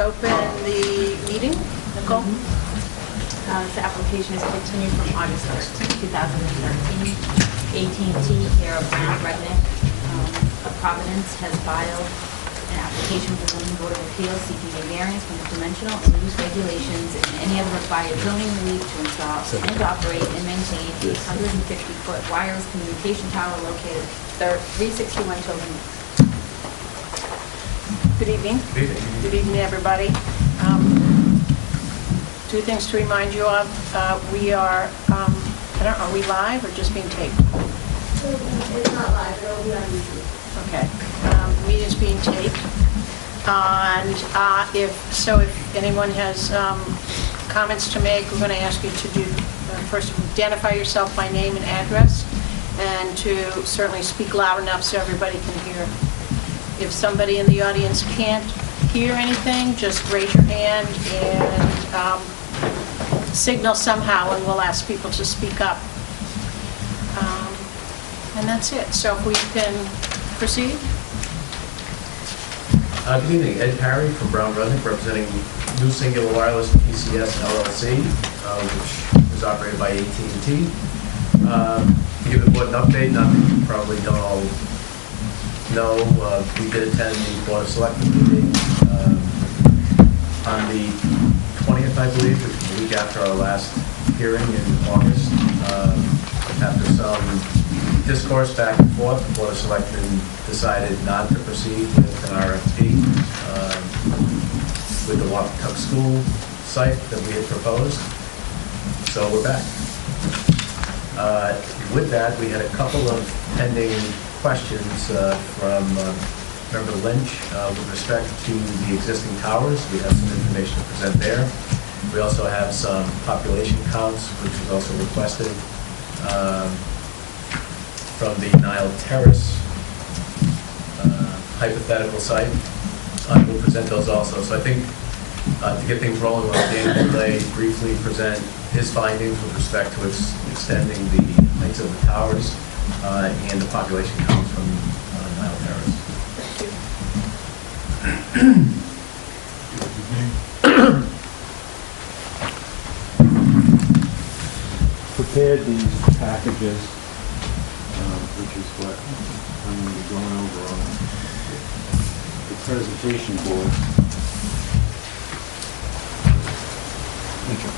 open the meeting. Nicole? This application is continued from August 1st, 2013. AT&T, care of Brown resident of Providence, has filed an application with the zoning board of appeals seeking a variance from the dimensional and use regulations and any other required zoning relief to install and operate and maintain a 150-foot wireless communication tower located at 361 Tilden. Good evening. Good evening, everybody. Two things to remind you of. We are, I don't know, are we live or just being taped? It's not live, it'll be on YouTube. Okay. Meeting is being taped. And if anyone has comments to make, we're going to ask you to do, first identify yourself by name and address, and to certainly speak loud enough so everybody can hear. If somebody in the audience can't hear anything, just raise your hand and signal somehow, and we'll ask people to speak up. And that's it. So if we can proceed. Good evening, Ed Parry from Brown Resnick, representing New Singular Wireless PCS LLC, which is operated by AT&T. To give the board an update, not that you probably don't all know, we did attend the Board of Selectmen meeting on the 20th, I believe, which was a week after our last hearing in August. After some discourse back and forth, the Board of Selectmen decided not to proceed with an RFP with the Wampatuck School site that we had proposed. So we're back. With that, we had a couple of pending questions from Member Lynch with respect to the existing towers. We have some information to present there. We also have some population counts, which was also requested from the Nile Terrace hypothetical site. We'll present those also. So I think to get things rolling, we'll have Dan Delay briefly present his findings with respect to extending the heights of the towers and the population counts from Nile Terrace. Prepared these packages, which is what I'm going to be going over on the presentation board. Thank you.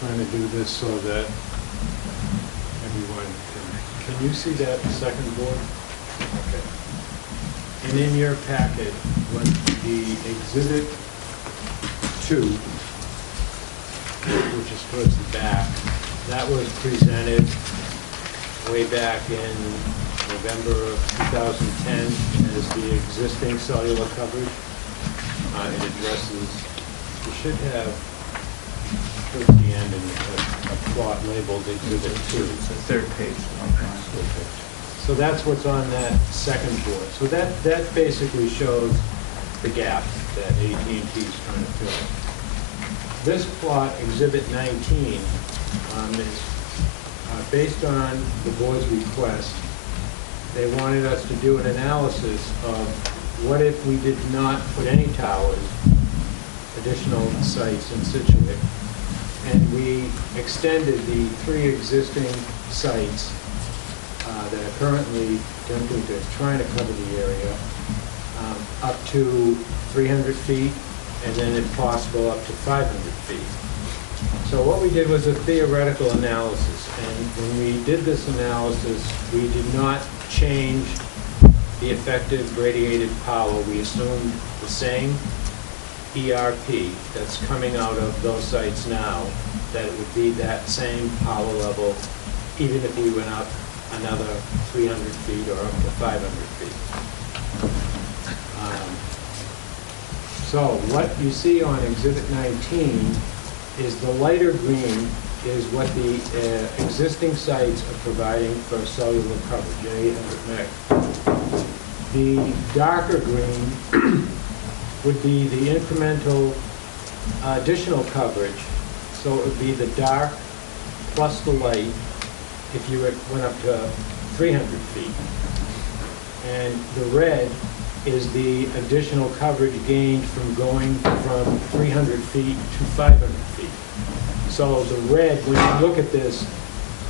Trying to do this so that everyone can you see that second board? Okay. And in your packet, when the exhibit 2, which is towards the back, that was presented way back in November of 2010 as the existing cellular coverage. It addresses, you should have towards the end in a plot labeled Exhibit 2. It's the third page. Okay. So that's what's on that second board. So that basically shows the gap that AT&T is trying to fill. This plot, Exhibit 19, is based on the board's request. They wanted us to do an analysis of what if we did not put any towers, additional sites in Scituate, and we extended the 3 existing sites that are currently trying to cover the area up to 300 feet, and then if possible up to 500 feet. So what we did was a theoretical analysis, and when we did this analysis, we did not change the effective radiated power. We assumed the same ERP that's coming out of those sites now, that it would be that same power level, even if we went up another 300 feet or up to 500 feet. So what you see on Exhibit 19 is the lighter green is what the existing sites are providing for cellular coverage, 800 meg. The darker green would be the incremental additional coverage. So it would be the dark plus the light if you went up to 300 feet. And the red is the additional coverage gained from going from 300 feet to 500 feet. So the red, when you look at this,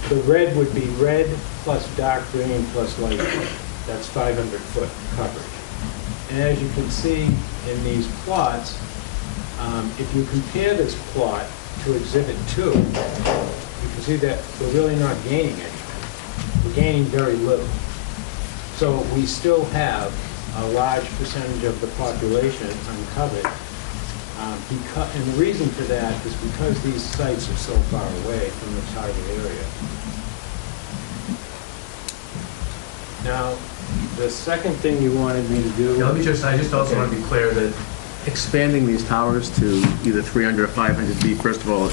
the red would be red plus dark green plus light green. That's 500-foot coverage. And as you can see in these plots, if you compare this plot to Exhibit 2, you can see that we're really not gaining anything. We're gaining very little. So we still have a large percentage of the population uncovered. And the reason for that is because these sites are so far away from the target area. Now, the second thing you wanted me to do... Yeah, I just also want to be clear that expanding these towers to either 300 or 500 feet, first of all,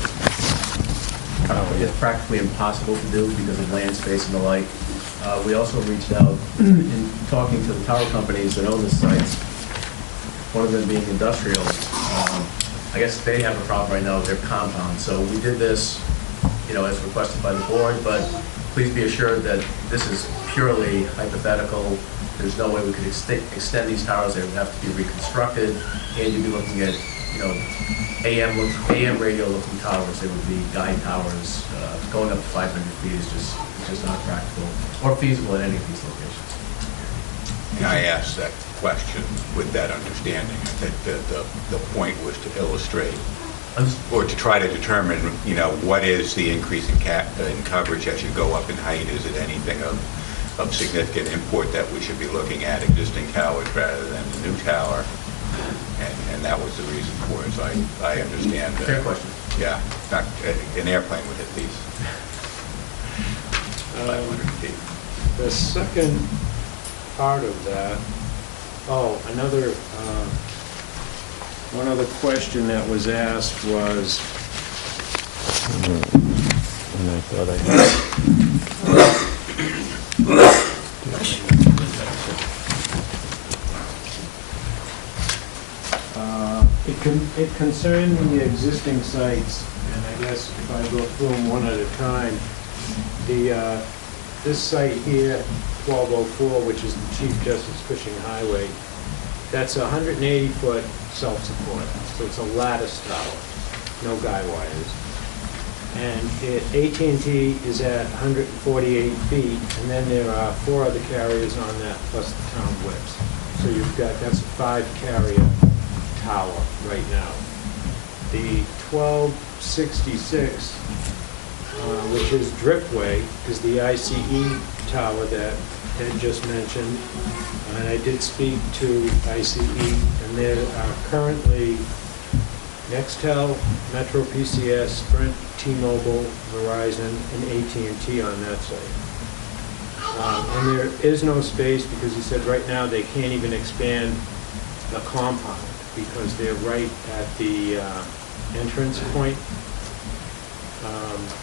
it's practically impossible to do because of land space and the like. We also reached out in talking to the tower companies that own the sites, one of them being industrial. I guess they have a problem right now with their compound. So we did this, as requested by the board, but please be assured that this is purely hypothetical. There's no way we could extend these towers. They would have to be reconstructed, and you'd be looking at, AM radio looking towers. They would be guide towers. Going up to 500 feet is just not practical or feasible at any of these locations. And I asked that question with that understanding. I think that the point was to illustrate or to try to determine, what is the increase in coverage as you go up in height? Is it anything of significant import that we should be looking at existing towers rather than the new tower? And that was the reason for it. So I understand that. Fair question. Yeah, not an airplane would hit these 500 feet. The second part of that, one other question that was asked was, and I thought I had. It concerned the existing sites, and I guess if I go through them one at a time, this site here, 1204, which is the Chief Justice Cushing Highway, that's 180-foot self-support, so it's a lattice tower, no guy wires. And AT&T is at 148 feet, and then there are 4 other carriers on that, plus the town whips. So that's a 5-carrier tower right now. The 1266, which is Driftway, is the ICE tower that Ed just mentioned. And I did speak to ICE, and there are currently Nextel, Metro PCS, Sprint, T-Mobile, Verizon, and AT&T on that site. And there is no space because he said right now they can't even expand the compound because they're right at the entrance point.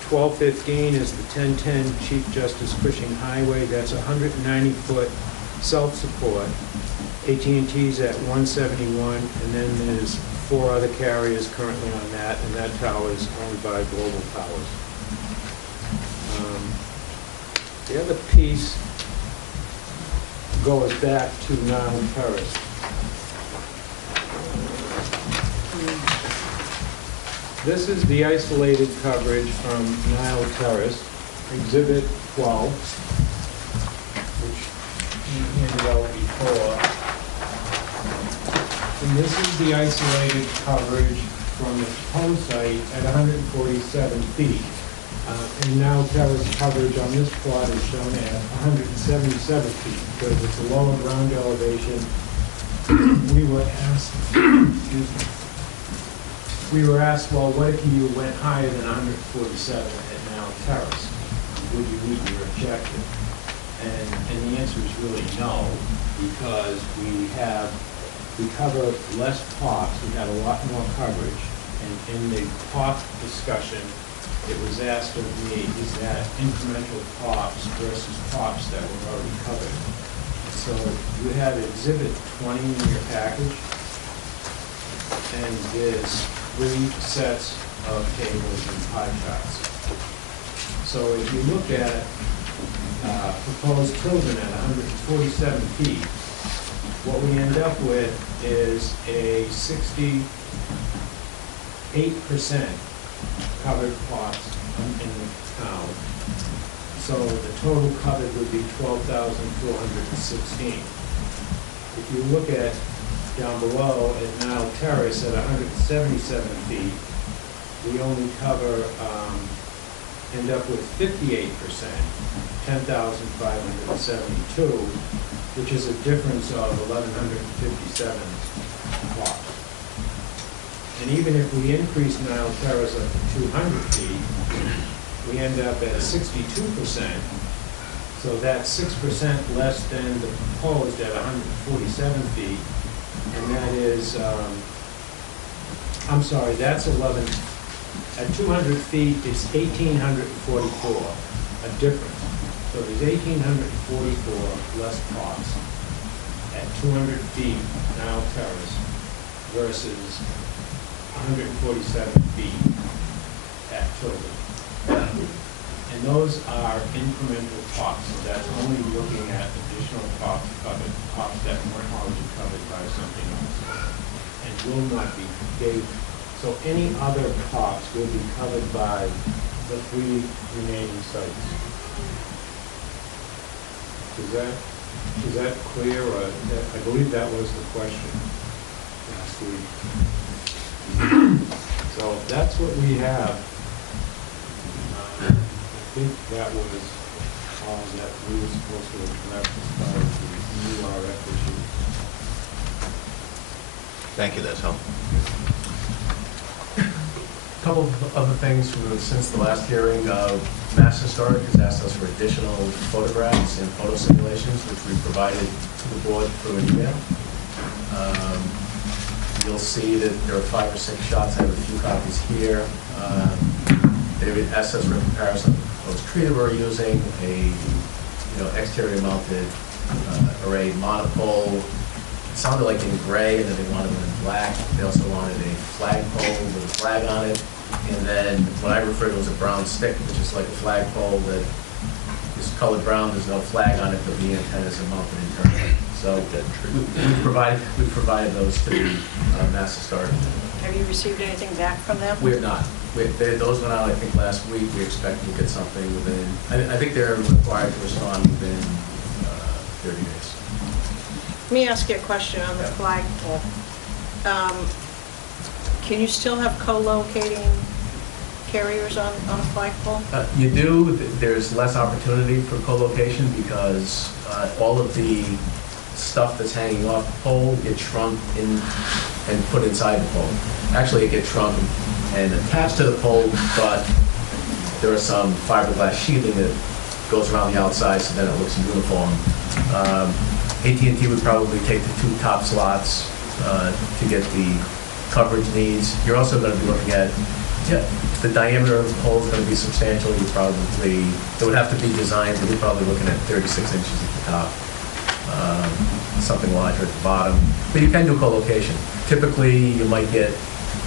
1215 is the 1010 Chief Justice Cushing Highway. That's 190-foot self-support. AT&T's at 171, and then there's 4 other carriers currently on that, and that tower is owned by Global Towers. The other piece goes back to Nile Terrace. This is the isolated coverage from Nile Terrace, Exhibit 12, which we handed out before. And this is the isolated coverage from the proposed site at 147 feet. And now terrace coverage on this plot is shown at 177 feet, because it's a lower ground elevation. We were asked, excuse me, we were asked, well, what if you went higher than 147 at now terrace? Would you meet your objective? And the answer is really no, because we cover less plots, we have a lot more coverage. And in the plot discussion, it was asked of me, is that incremental plots versus plots that were already covered? So you have Exhibit 20 in your package, and there's 3 sets of tables and pie charts. So if you look at proposed Tilden at 147 feet, what we end up with is a 68% covered plots in the town. So the total covered would be 12,416. If you look at down below at Nile Terrace at 177 feet, we only cover, end up with 58%, 10,572, which is a difference of 1,157 plots. And even if we increase Nile Terrace up to 200 feet, we end up at 62%. So that's 6% less than the proposed at 147 feet. And that is, I'm sorry, that's 11. At 200 feet, it's 1,844, a difference. So there's 1,844 less plots at 200 feet Nile Terrace versus 147 feet at Tilden. And those are incremental plots, so that's only looking at additional plots covered, plots that weren't already covered by something else, and will not be gave. So any other plots will be covered by the 3 remaining sites. Is that clear? Or I believe that was the question last week. So that's what we have. I think that was all that we were supposed to address as far as the URF issue. Thank you, that's helpful. A couple of other things since the last hearing. Mass Historic has asked us for additional photographs and photo simulations, which we provided to the board through an email. You'll see that there are 5 or 6 shots. I have a few copies here. They asked us for a comparison of the proposed tree that we're using, a exterior mounted array monopole. It sounded like in gray, and then they wanted it in black. They also wanted a flagpole with a flag on it, and then what I refer to as a brown stick, which is like a flagpole that is colored brown. There's no flag on it, but the antennas are mounted internally. So we provided those to the Mass Historic. Have you received anything back from them? We have not. Those went out, I think, last week. We expect to get something within, I think they're required to respond within 30 days. Let me ask you a question on the flagpole. Can you still have co-locating carriers on a flagpole? You do. There's less opportunity for co-location because all of the stuff that's hanging off the pole gets shrunk in and put inside the pole. Actually, it gets shrunk and attached to the pole, but there is some fiberglass sheathing that goes around the outside, so then it looks uniform. AT&T would probably take the 2 top slots to get the coverage needs. You're also going to be looking at, the diameter of the pole is going to be substantial. It would have to be designed, but you're probably looking at 36 inches at the top. Something larger at the bottom. But you can do co-location. Typically, you might get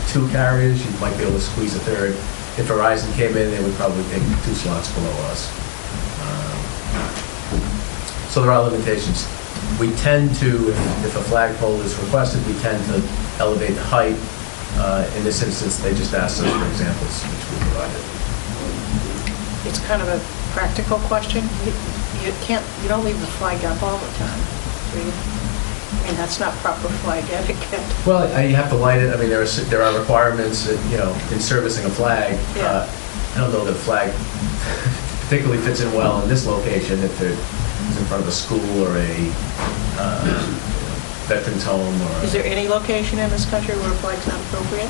2 carriers. You might be able to squeeze a third. If Verizon came in, they would probably take 2 slots below us. So there are limitations. We tend to, if a flagpole is requested, we tend to elevate the height. In this instance, they just asked us for examples, which we provided. It's kind of a practical question. You don't leave the flag up all the time. So I mean, that's not proper flag etiquette. Well, you have to light it, I mean, there are requirements, that, you know, in servicing a flag. Yeah. I don't know that a flag particularly fits in well in this location, if it is in front of a school or a veterans home or... Is there any location in this country where a flag's not appropriate?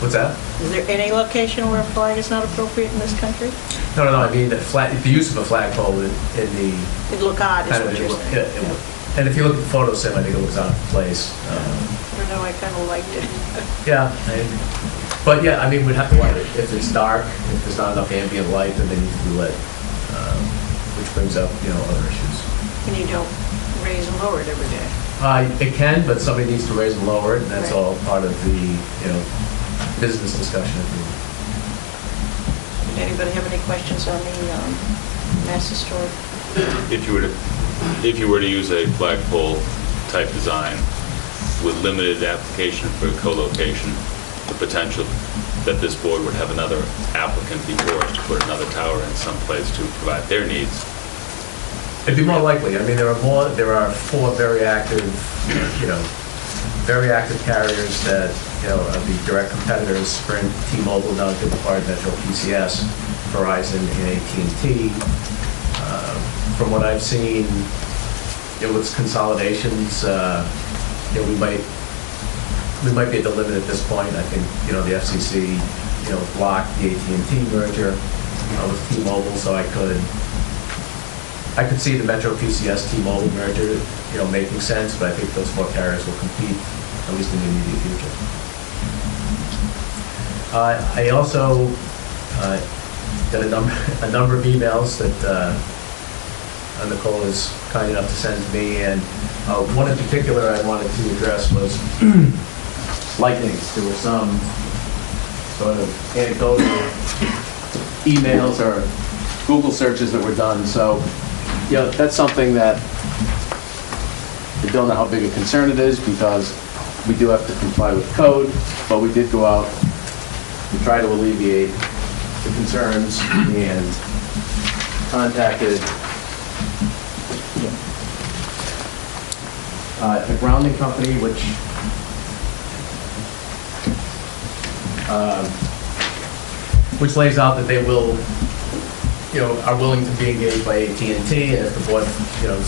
What's that? Is there any location where a flag is not appropriate in this country? No, I mean, the use of a flagpole in the... It'd look odd, is kind what of- you're yeah, saying. it would. And if you look at the photo sim, I think it looks out of place. I don't know, I kind of liked it. Yeah, but yeah, I mean, we'd have to light it. If it's dark, if there's not enough ambient light, then they need to be lit, which brings up, you know, other issues. And you don't raise and lower it every day. It can, but somebody needs to raise and lower it, and that's Right. all part of the, you know, business discussion. Did anybody have any questions on the Mass Historic? If you were to use a flagpole type design with limited application for co-location, the potential that this board would have another applicant before us to put another tower in some place to provide their needs. It'd be more likely. I mean, there are 4 very active, you know, very active carriers that, you know, are the direct competitors: Sprint, T-Mobile, now they've acquired Metro PCS, Verizon, and AT&T. From what I've seen, you know, with consolidations, you know, we might be at the limit at this point. I think, you know, the FCC, you know, blocked the AT&T merger with T-Mobile, so I could see the Metro PCS T-Mobile merger, you know, making sense, but I think those 4 carriers will compete, at least in the immediate future. I also got a number of emails that Nicole is kind enough to send to me, and one in particular I wanted to address was lightnings. There were some sort of anecdotal emails or Google searches that were done, so yeah, that's something that I don't know how big a concern it is, because we do have to comply with code, but we did go out and try to alleviate the concerns and contacted a grounding company, which lays out that they will, you know, are willing to be engaged by AT&T, and if the board, you know,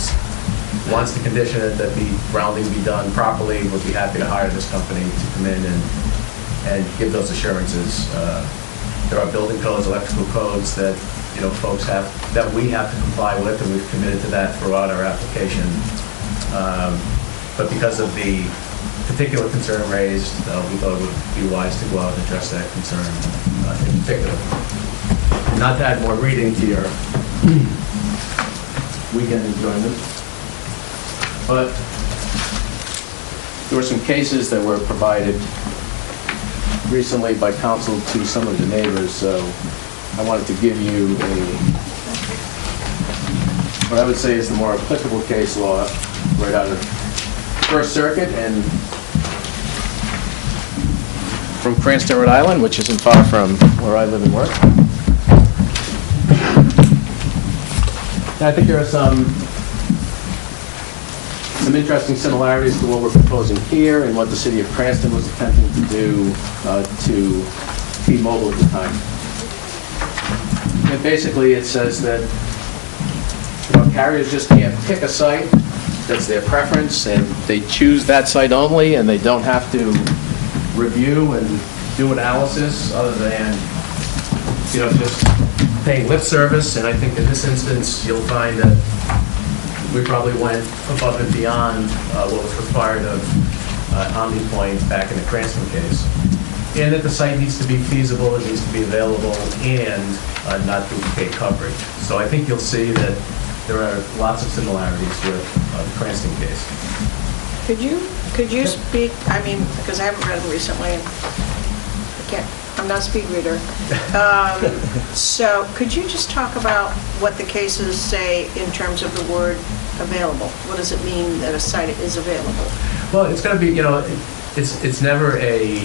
wants to condition it that the grounding be done properly, we'll be happy to hire this company to come in and give those assurances. There are building codes, electrical codes that, you know, folks have, that we have to comply with, and we've committed to that throughout our application. But because of the particular concern raised, we thought it would be wise to go out and address that concern in particular. Not to add more reading to your weekend enjoyment, but there were some cases that were provided recently by counsel to some of the neighbors, so I wanted to give you what I would say is the more applicable case law right out of First Circuit and from Cranston, Rhode Island, which isn't far from where I live and work. And I think there are some interesting similarities to what we're proposing here and what the city of Cranston was attempting to do to T-Mobile at the time. And basically it says that, you know, carriers just can't pick a site that's their preference, and they choose that site only, and they don't have to review and do analysis other than, you know, just paying lip service. And I think in this instance, you'll find that we probably went above and beyond what was required of OmniPoint back in the Cranston case. And that the site needs to be feasible, it needs to be available, and not duplicate coverage. So I think you'll see that there are lots of similarities with the Cranston case. Could you speak, I mean, because I haven't read them recently, and I'm not a speed reader. So could you just talk about what the cases say in terms of the word available? What does it mean that a site is available? Well, it's going to be, you know, it's never a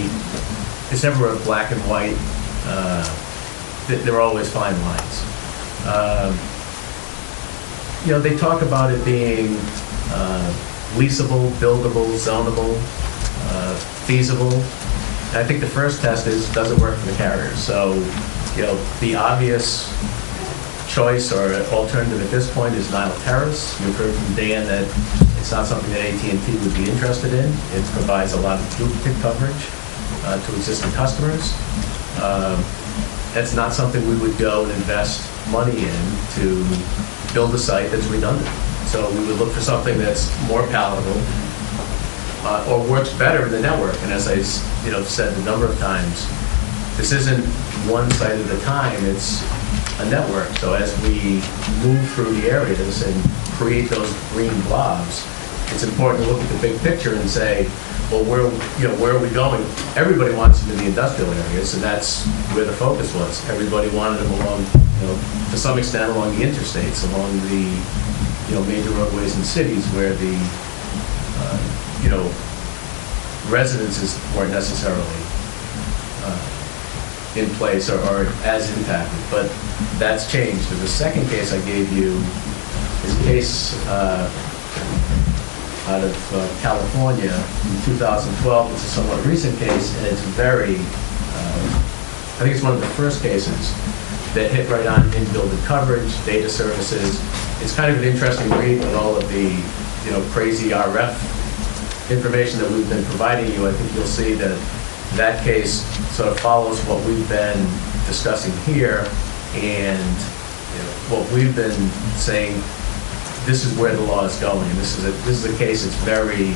black and white. There are always fine lines. You know, they talk about it being leasable, buildable, zonable, feasible. And I think the first test is, does it work for the carriers? So, the obvious choice or alternative at this point is Nile Terrace. You've heard from Dan that it's not something that AT&T would be interested in. It provides a lot of duplicate coverage to existing customers. That's not something we would go and invest money in to build a site that's redundant. So we would look for something that's more palatable or works better in the network. And as I said a number of times, this isn't one site at a time, it's a network. So as we move through the areas and create those green blobs, it's important to look at the big picture and say, well, where are we going? Everybody wants them in the industrial areas, and that's where the focus was. Everybody wanted them along, to some extent along the interstates, along the, major roadways in cities where the, residences weren't necessarily in place or as impacted, but that's changed. And the second case I gave you is a case out of California in 2012. It's a somewhat recent case, and it's very, I think it's one of the first cases that hit right on in-building coverage, data services. It's kind of an interesting read with all of the, crazy RF information that we've been providing you. I think you'll see that that case sort of follows what we've been discussing here, and what we've been saying. This is where the law is going. This is a case that's very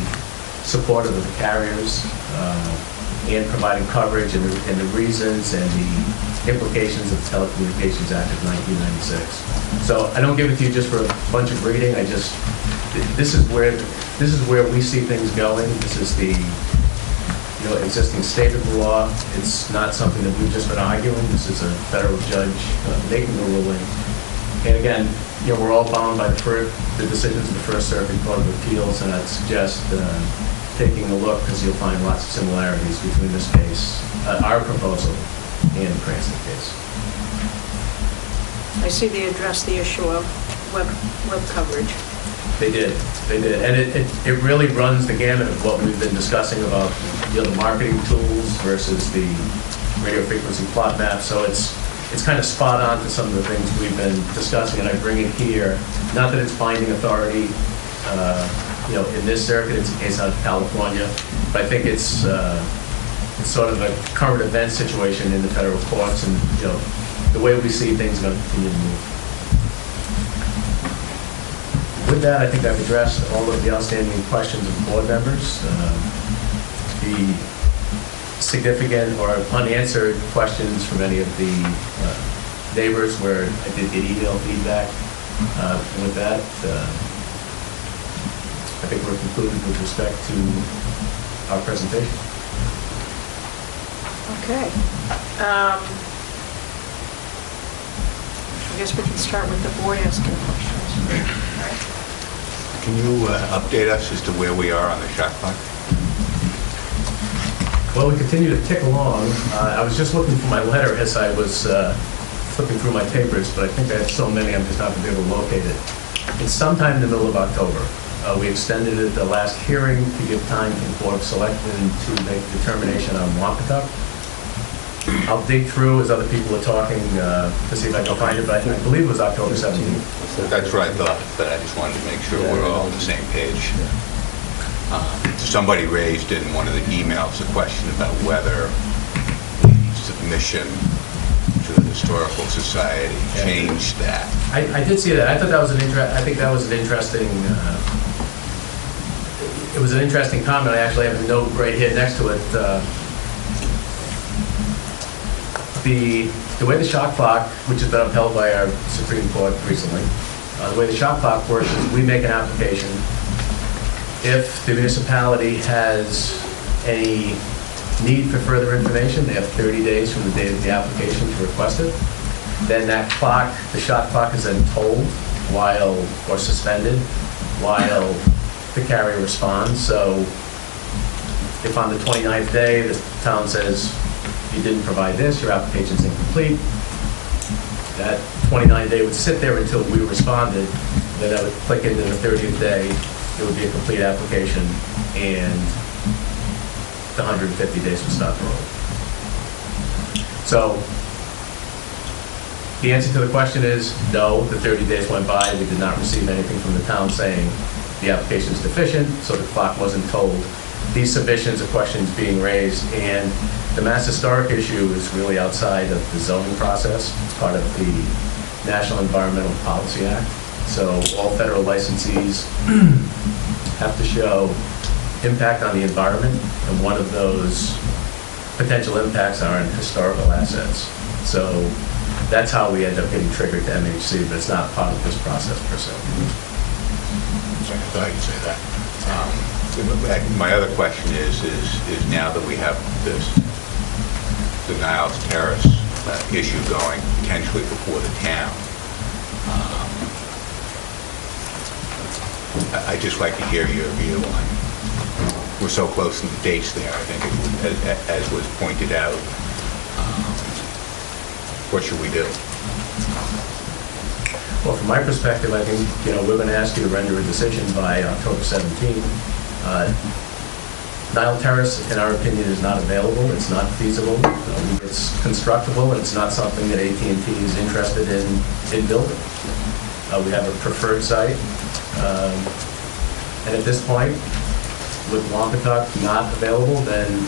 supportive of the carriers and providing coverage and the reasons and the implications of the Telecommunications Act of 1996. So I don't give it to you just for a bunch of reading. This is where we see things going. This is the existing state of the law. It's not something that we've just been arguing. This is a federal judge making the ruling. And again, we're all bound by the decisions of the First Circuit Court of Appeals, and I'd suggest taking a look, because you'll find lots of similarities between this case, our proposal, and the Cranston case. I see they addressed the issue of web coverage. They did, and it really runs the gamut of what we've been discussing about the marketing tools versus the radio frequency plot map. So it's kind of spot on to some of the things we've been discussing, and I bring it here. Not that it's binding authority, in this circuit. It's a case out of California, but I think it's sort of a current event situation in the federal courts, and the way we see things are going to continue to move. With that, I think I've addressed all of the outstanding questions of board members. The significant or unanswered questions from any of the neighbors where I did get email feedback. With that, I think we're concluded with respect to our presentation. Okay. I guess we can start with the board asking questions. All right. Can you update us as to where we are on the shot clock? Well, we continue to tick along. I was just looking for my letter as I was flipping through my papers, but I think I have so many I'm just not going to be able to locate it. It's sometime in the middle of October. We extended it the last hearing to give time for the Board of Selectmen to make a determination on Wampatuck. I'll dig through as other people are talking to see if I can find it, but I believe it was October 17th. That's what I thought, but I just wanted to make sure we're all on the same page. Somebody raised in one of the emails a question about whether the submission to the Historical Society changed that. I did see that. I thought that was I think that was an interesting. It was an interesting comment. I actually have a note right here next to it. The way the shot clock, which has been upheld by our Supreme Court recently, the way the shot clock works is we make an application. If the municipality has any need for further information, they have 30 days from the date of the application to request it. Then that clock, the shot clock, is then tolled or suspended while the carrier responds. So if on the 29th day the town says, you didn't provide this, your application's incomplete, that 29th day would sit there until we responded. Then that would click into the 30th day it would be a complete application, and the 150 days would start to roll. So the answer to the question is no, the 30 days went by, we did not receive anything from the town saying the application is deficient, so the clock wasn't told. These submissions are questions being raised, and the Mass Historic issue is really outside of the zoning process. It's part of the National Environmental Policy Act. So all federal licensees have to show impact on the environment, and one of those potential impacts are on historical assets. So that's how we end up getting triggered to MHC, but it's not part of this process per se. I thought you'd say that. My other question is now that we have this, the Niles Terrace issue going potentially before the town, I'd just like to hear your view on, we're so close to the dates there, I think, as was pointed out. What should we do? Well, from my perspective, I think, we're going to ask you to render a decision by October 17th. Nile Terrace, in our opinion, is not available. It's not feasible. It's constructible, and it's not something that AT&T is interested in building. We have a preferred site, and at this point, with Wampatuck not available, then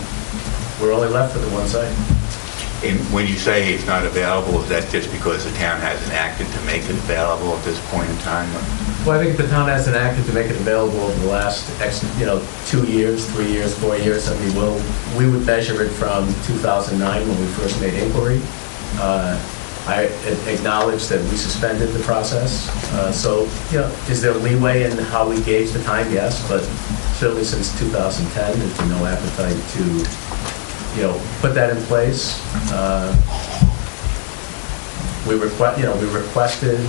we're only left with the one site. And when you say it's not available, is that just because the town hasn't acted to make it available at this point in time? Well, I think the town hasn't acted to make it available over the last, 2 years, 3 years, 4 years. I mean, we would measure it from 2009 when we first made inquiry. I acknowledge that we suspended the process. So, is there leeway in how we gauge the time? Yes, but certainly since 2010, there's been no appetite to put that in place. We requested,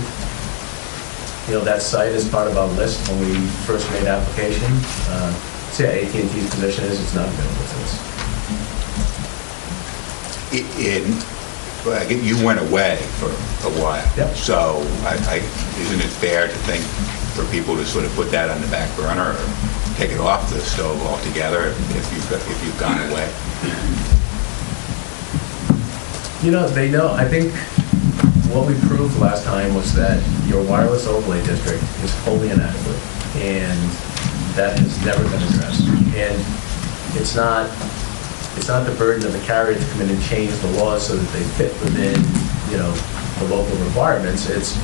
that site as part of our list when we first made application. So yeah, AT&T's position is it's not available to us. You went away for a while. Yep. So isn't it fair to think for people to sort of put that on the back burner or take it off the stove altogether if you've gone away? They know. I think what we proved last time was that your wireless overlay district is wholly inadequate, and that has never been addressed. And it's not the burden of the carrier to come in and change the laws so that they fit within, the local requirements. It's,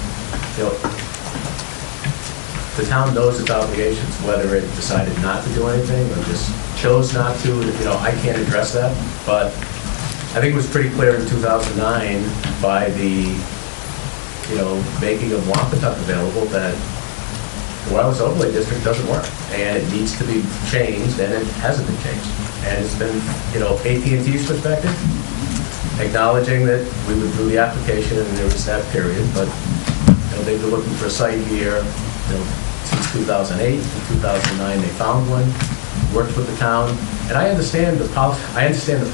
the town knows its obligations, whether it decided not to do anything or just chose not to. I can't address that, but I think it was pretty clear in 2009 by the, making of Wampatuck available that the wireless overlay district doesn't work, and it needs to be changed, and it hasn't been changed. And it's been, AT&T's perspective, acknowledging that we withdrew the application and there was that period, but they've been looking for a site here, since 2008. In 2009, they found one, worked with the town, and I understand the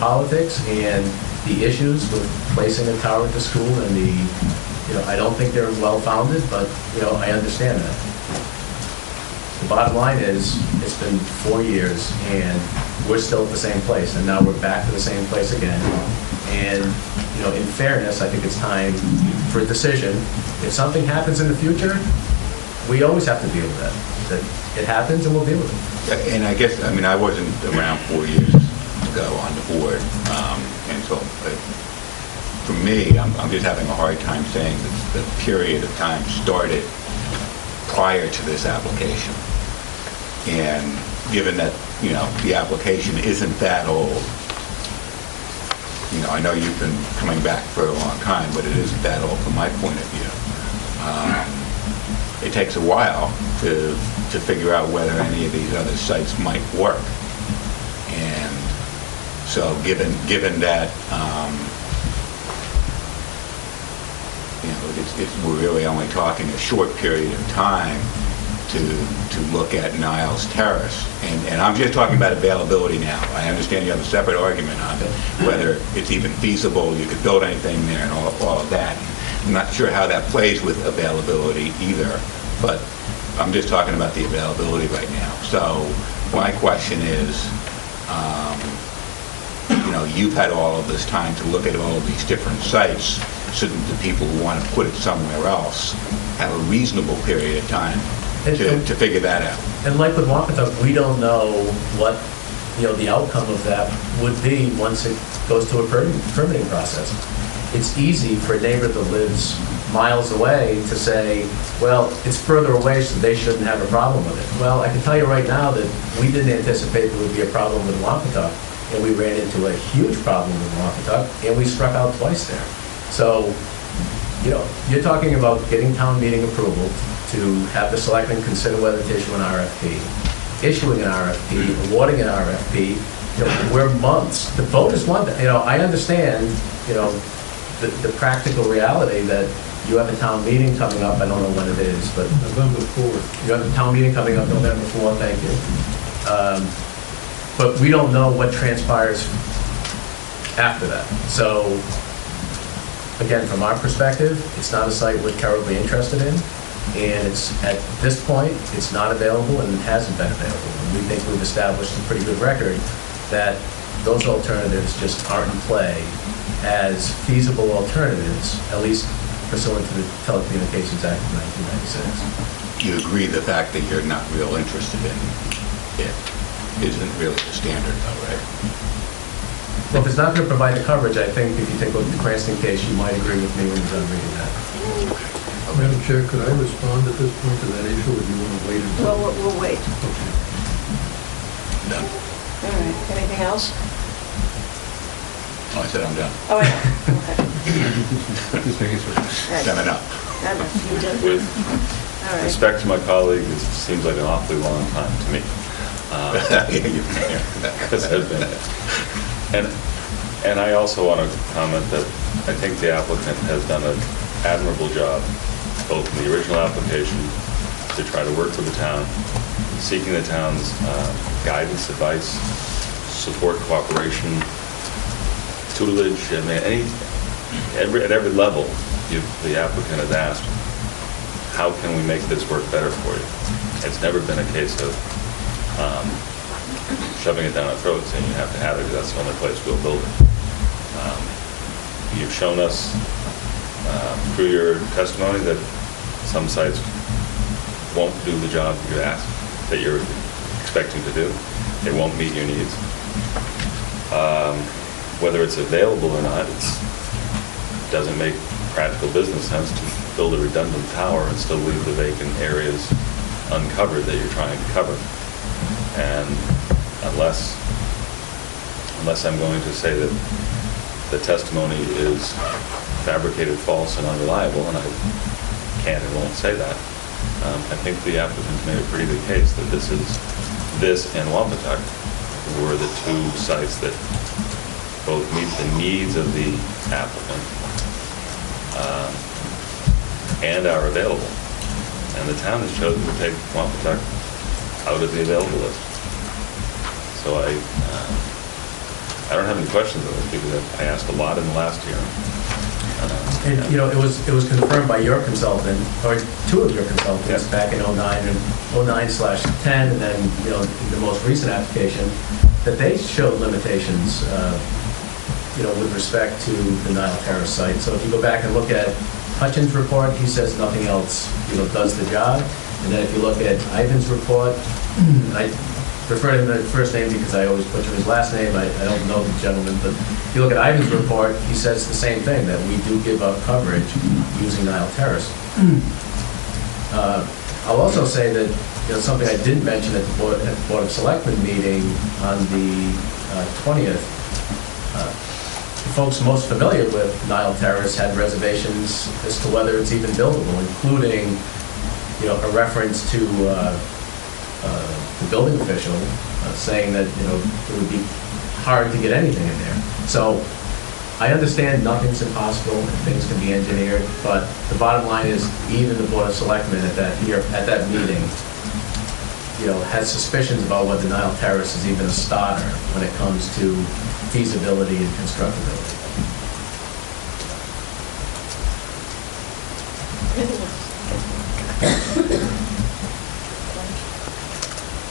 politics and the issues with placing a tower at the school, and I don't think they're well-founded, but I understand that. The bottom line is, it's been 4 years, and we're still at the same place, and now we're back to the same place again. And, in fairness, I think it's time for a decision. If something happens in the future, we always have to deal with that. That it happens, and we'll deal with it. And I guess, I wasn't around 4 years ago on the board, and so for me, I'm just having a hard time saying that the period of time started prior to this application. And given that, the application isn't that old, I know you've been coming back for a long time, but it isn't that old from my point of view. It takes a while to figure out whether any of these other sites might work. And so given that, we're really only talking a short period of time to look at Niles Terrace. And I'm just talking about availability now. I understand you have a separate argument on it, whether it's even feasible, you could build anything there and all of that. I'm not sure how that plays with availability either, but I'm just talking about the availability right now. So my question is, you've had all of this time to look at all of these different sites. Shouldn't the people who want to put it somewhere else have a reasonable period of time to figure that out? And like with Wampatuck, we don't know what, the outcome of that would be once it goes to a permitting process. It's easy for a neighbor that lives miles away to say, well, it's further away, so they shouldn't have a problem with it. Well, I can tell you right now that we didn't anticipate there would be a problem with Wampatuck, and we ran into a huge problem with Wampatuck, and we struck out twice there. So, you're talking about getting town meeting approval to have the selectmen consider whether to issue an RFP, issuing an RFP, awarding an RFP. We're months. The vote is one thing. I understand, the practical reality that you have a town meeting coming up. I don't know when it is, but November 4th. you have a town meeting coming up November 4th. Thank you. But we don't know what transpires after that. So, again, from our perspective, it's not a site we're terribly interested in, and it's, at this point, it's not available and it hasn't been available. And we think we've established a pretty good record that those alternatives just aren't in play as feasible alternatives, at least pursuant to the Telecommunications Act of 1996. You agree the fact that you're not real interested in it isn't really the standard, though, right? Well, if it's not going to provide the coverage, I think if you take a look at the Cranston case, you might agree with me when you're done reading that. Madam Chair, could I respond at this point to that issue, or do you want to wait until? Well, we'll wait. Okay. Done. All right, anything else? Oh, I said I'm done. Oh, yeah, okay. Just making sure. Done enough. You did. With All right. respect to my colleague, it seems like an awfully long time to me. Because I've been there. And I also want to comment that I think the applicant has done an admirable job, both in the original application to try to work with the town, seeking the town's guidance, advice, support, cooperation, tutelage. I mean, at every level, the applicant has asked, how can we make this work better for you? It's never been a case of shoving it down our throats saying you have to have it because that's the only place we'll build it. You've shown us through your testimony that some sites won't do the job you asked, that you're expecting to do. They won't meet your needs. Whether it's available or not, it doesn't make practical business sense to build a redundant tower and still leave the vacant areas uncovered that you're trying to cover. And unless I'm going to say that the testimony is fabricated, false, and unreliable, and I can't and won't say that, I think the applicant's made a pretty good case that this and Wampatuck were the two sites that both meet the needs of the applicant and are available. And the town has chosen to take Wampatuck out of the available list. So I don't have any questions on this because I asked a lot in the last hearing. And, it was confirmed by your consultant, or two of your consultants, Yes. back in 09 and 09/10, and then, the most recent application, that they showed limitations, with respect to the Nile Terrace site. So if you go back and look at Hutchins' report, he says nothing else, does the job. And then if you look at Ivan's report, I refer to him as first name because I always butcher his last name. I don't know the gentleman, but if you look at Ivan's report, he says the same thing, that we do give up coverage using Nile Terrace. I'll also say that, something I didn't mention at the Board of Selectmen meeting on the 20th, the folks most familiar with Nile Terrace had reservations as to whether it's even buildable, including, a reference to the building official saying that, it would be hard to get anything in there. So I understand nothing's impossible and things can be engineered, but the bottom line is even the Board of Selectmen at that meeting, has suspicions about whether Nile Terrace is even a starter when it comes to feasibility and constructability.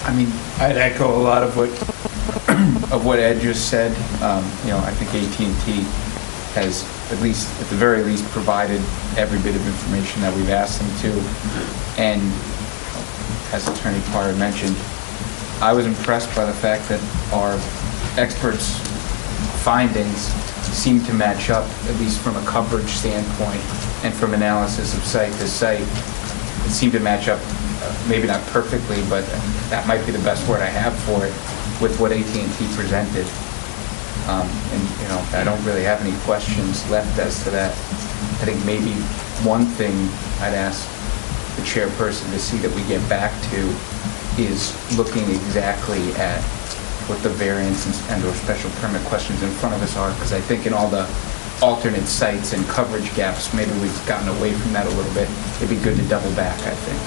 I mean, I'd echo a lot of what Ed just said. I think AT&T has, at the very least, provided every bit of information that we've asked them to. And as Attorney Potter mentioned, I was impressed by the fact that our experts' findings seem to match up, at least from a coverage standpoint and from analysis of site to site. It seemed to match up, maybe not perfectly, but that might be the best word I have for it, with what AT&T presented. I don't really have any questions left as to that. I think maybe one thing I'd ask the chairperson to see that we get back to is looking exactly at what the variance and/or special permit questions in front of us are, because I think in all the alternate sites and coverage gaps, maybe we've gotten away from that a little bit. It'd be good to double back, I think.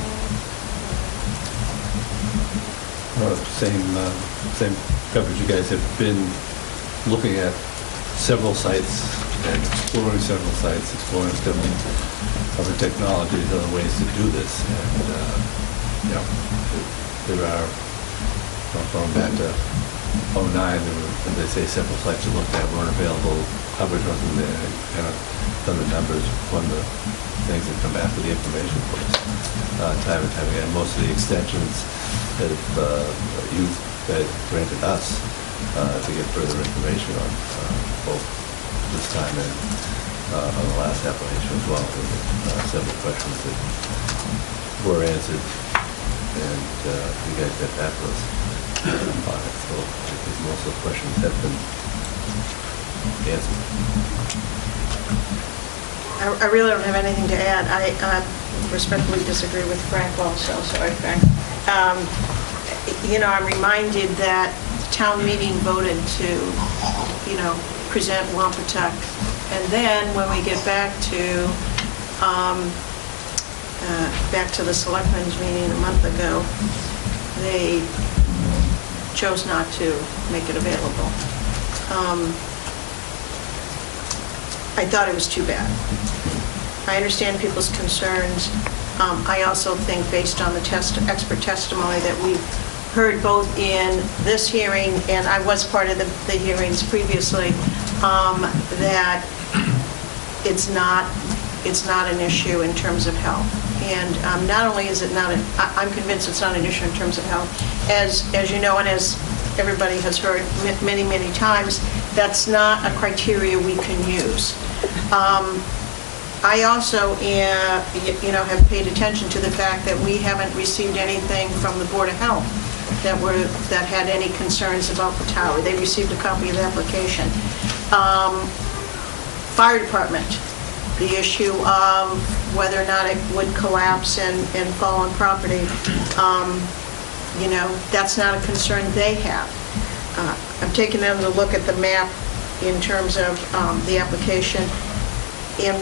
Same coverage. You guys have been looking at several sites and exploring several sites, exploring different other technologies, other ways to do this. And, there are, going back to 2009, there were, as they say, several sites you looked at weren't available, coverage wasn't there, and kind of done the numbers, one of the things that come back with the information for us, time and time again. Most of the extensions that you've granted us to get further information on both this time and on the last application as well. There were several questions that were answered, and you guys got back to us on it. So I think most of the questions have been answered. I really don't have anything to add. I respectfully disagree with Frank also. Sorry, Frank. I'm reminded that the town meeting voted to, present Wampatuck. And then when we get back to the selectmen's meeting a month ago, they chose not to make it available. I thought it was too bad. I understand people's concerns. I also think, based on the expert testimony that we've heard both in this hearing, and I was part of the hearings previously, that it's not an issue in terms of health. And not only is it not, I'm convinced it's not an issue in terms of health. As you know, and as everybody has heard many, many times, that's not a criteria we can use. I also, have paid attention to the fact that we haven't received anything from the Board of Health that had any concerns about the tower. They received a copy of the application. Fire department, the issue of whether or not it would collapse and fall on property, that's not a concern they have. I'm taking them to look at the map in terms of the application. And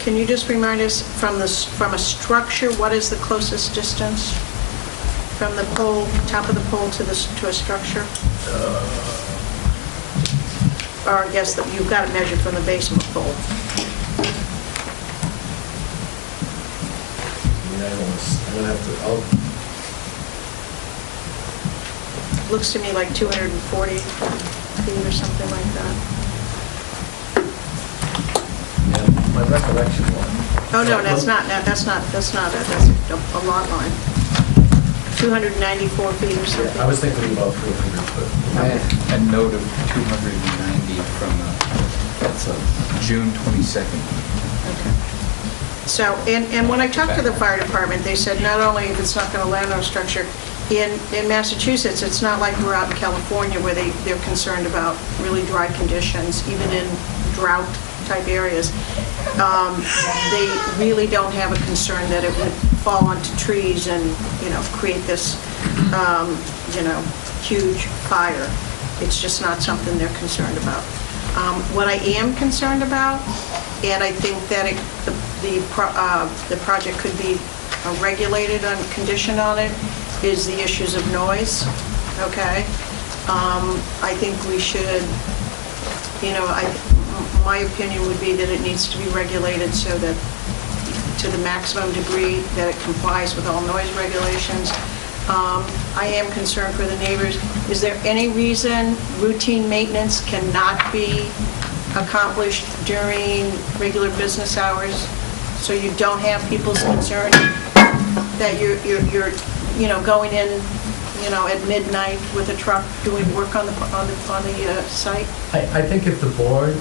can you just remind us, from a structure, what is the closest distance from the pole, top of the pole to a structure? Or I guess that you've got it measured from the base of the pole. Looks to me like 240 feet or something like that. My recollection was. Oh, no, that's not a lot line. 294 feet or something. I was thinking about 300, but. I had a note of 290 from, that's June 22nd. Okay. So, and when I talked to the fire department, they said not only if it's not going to land on a structure, in Massachusetts, it's not like we're out in California where they're concerned about really dry conditions, even in drought-type areas. They really don't have a concern that it would fall onto trees and, create this, huge fire. It's just not something they're concerned about. What I am concerned about, and I think that the project could be regulated on condition on it, is the issues of noise. Okay, I think we should. My opinion would be that it needs to be regulated so that, to the maximum degree that it complies with all noise regulations. I am concerned for the neighbors. Is there any reason routine maintenance cannot be accomplished during regular business hours? So you don't have people's concern that you're going in, at midnight with a truck doing work on the site? I think if the board,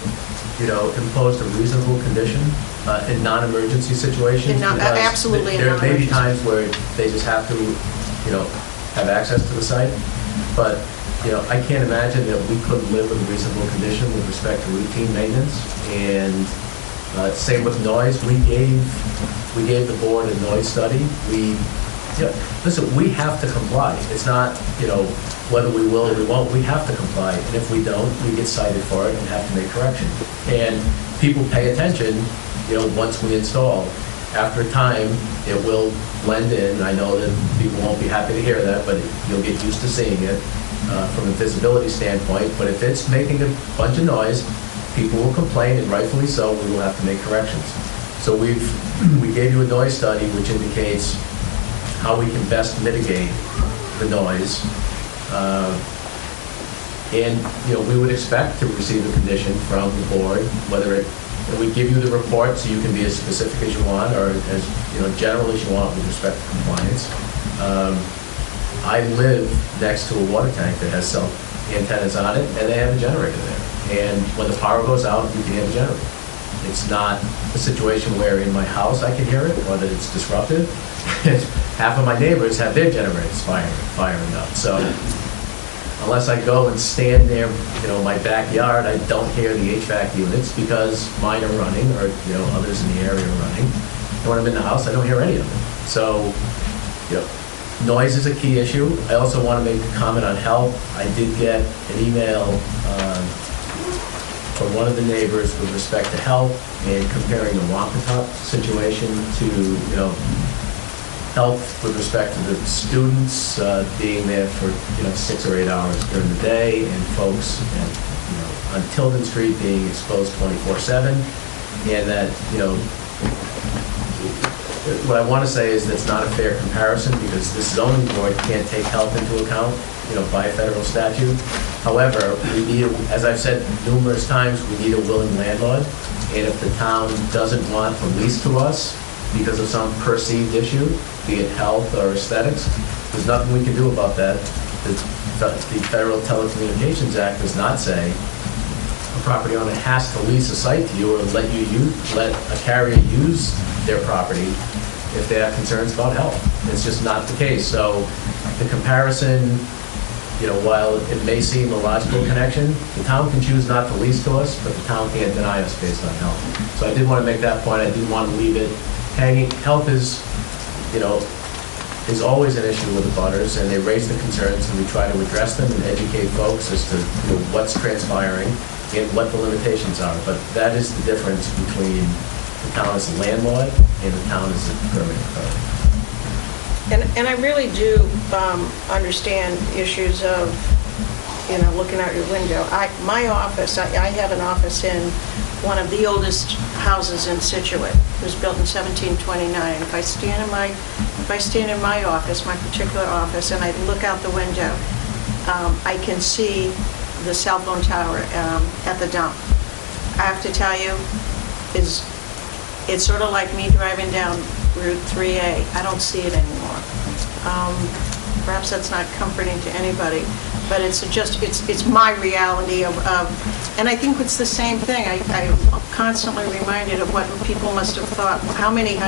imposed a reasonable condition in non-emergency situations. because absolutely in There may be non-emergency. times where they just have to, have access to the site. But, I can't imagine that we couldn't live with a reasonable condition with respect to routine maintenance. And same with noise. We gave the board a noise study. Listen, we have to comply. It's not, whether we will or we won't, we have to comply. And if we don't, we get cited for it and have to make correction. And people pay attention, once we install. After a time, it will blend in. I know that people won't be happy to hear that, but you'll get used to seeing it from a visibility standpoint. But if it's making a bunch of noise, people will complain, and rightfully so. We will have to make corrections. So we gave you a noise study which indicates how we can best mitigate the noise. And, we would expect to receive a condition from the board, whether we give you the report so you can be as specific as you want, or as, general as you want with respect to compliance. I live next to a water tank that has cell antennas on it, and they have a generator there. And when the power goes out, you can have a generator. It's not a situation where in my house I can hear it, or that it's disruptive. Half of my neighbors have their generators firing up. So unless I go and stand there, my backyard, I don't hear the HVAC units because mine are running, or, others in the area are running. And when I'm in the house, I don't hear any of it. So, noise is a key issue. I also want to make a comment on health. I did get an email from one of the neighbors with respect to health and comparing the Wampatuck situation to, health with respect to the students being there for 6 or 8 hours during the day, and folks on Tilden Street being exposed 24/7, and that what I want to say is that's not a fair comparison, because the zoning board can't take health into account by federal statute. However, we need, as I've said numerous times, we need a willing landlord, and if the town doesn't want to lease to us because of some perceived issue, be it health or aesthetics, there's nothing we can do about that. The Federal Telecommunications Act does not say a property owner has to lease a site to you or let a carrier use their property if they have concerns about health. It's just not the case. So the comparison, while it may seem a logical connection, the town can choose not to lease to us, but the town can't deny us based on health. So I did want to make that point. I didn't want to leave it hanging. Health is always an issue with the butters, and they raise the concerns, and we try to address them and educate folks as to what's transpiring and what the limitations are. But that is the difference between the town as a landlord and the town as a permanent code. And I really do understand issues of, looking out your window. My office, I have an office in one of the oldest houses in Scituate. It was built in 1729. If I stand in my office, my particular office, and I look out the window, I can see the cell phone tower at the dump. I have to tell you, it's sort of like me driving down Route 3A. I don't see it anymore. Perhaps that's not comforting to anybody, but it's my reality of, and I think it's the same thing. I'm constantly reminded of what people must have thought, how many,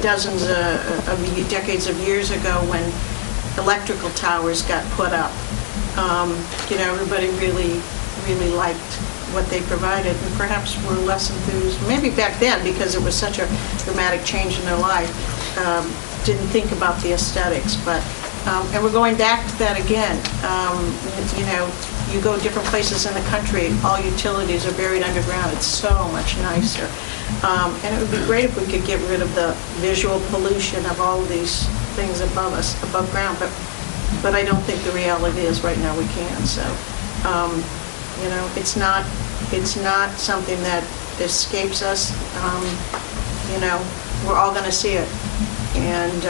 dozens of decades of years ago when electrical towers got put up. Everybody really liked what they provided, and perhaps were less enthused, maybe back then because it was such a dramatic change in their life, didn't think about the aesthetics, but, and we're going back to that again. You go different places in the country, all utilities are buried underground. It's so much nicer. And it would be great if we could get rid of the visual pollution of all of these things above us, above ground, but I don't think the reality is right now we can. So, it's not something that escapes us. We're all going to see it. And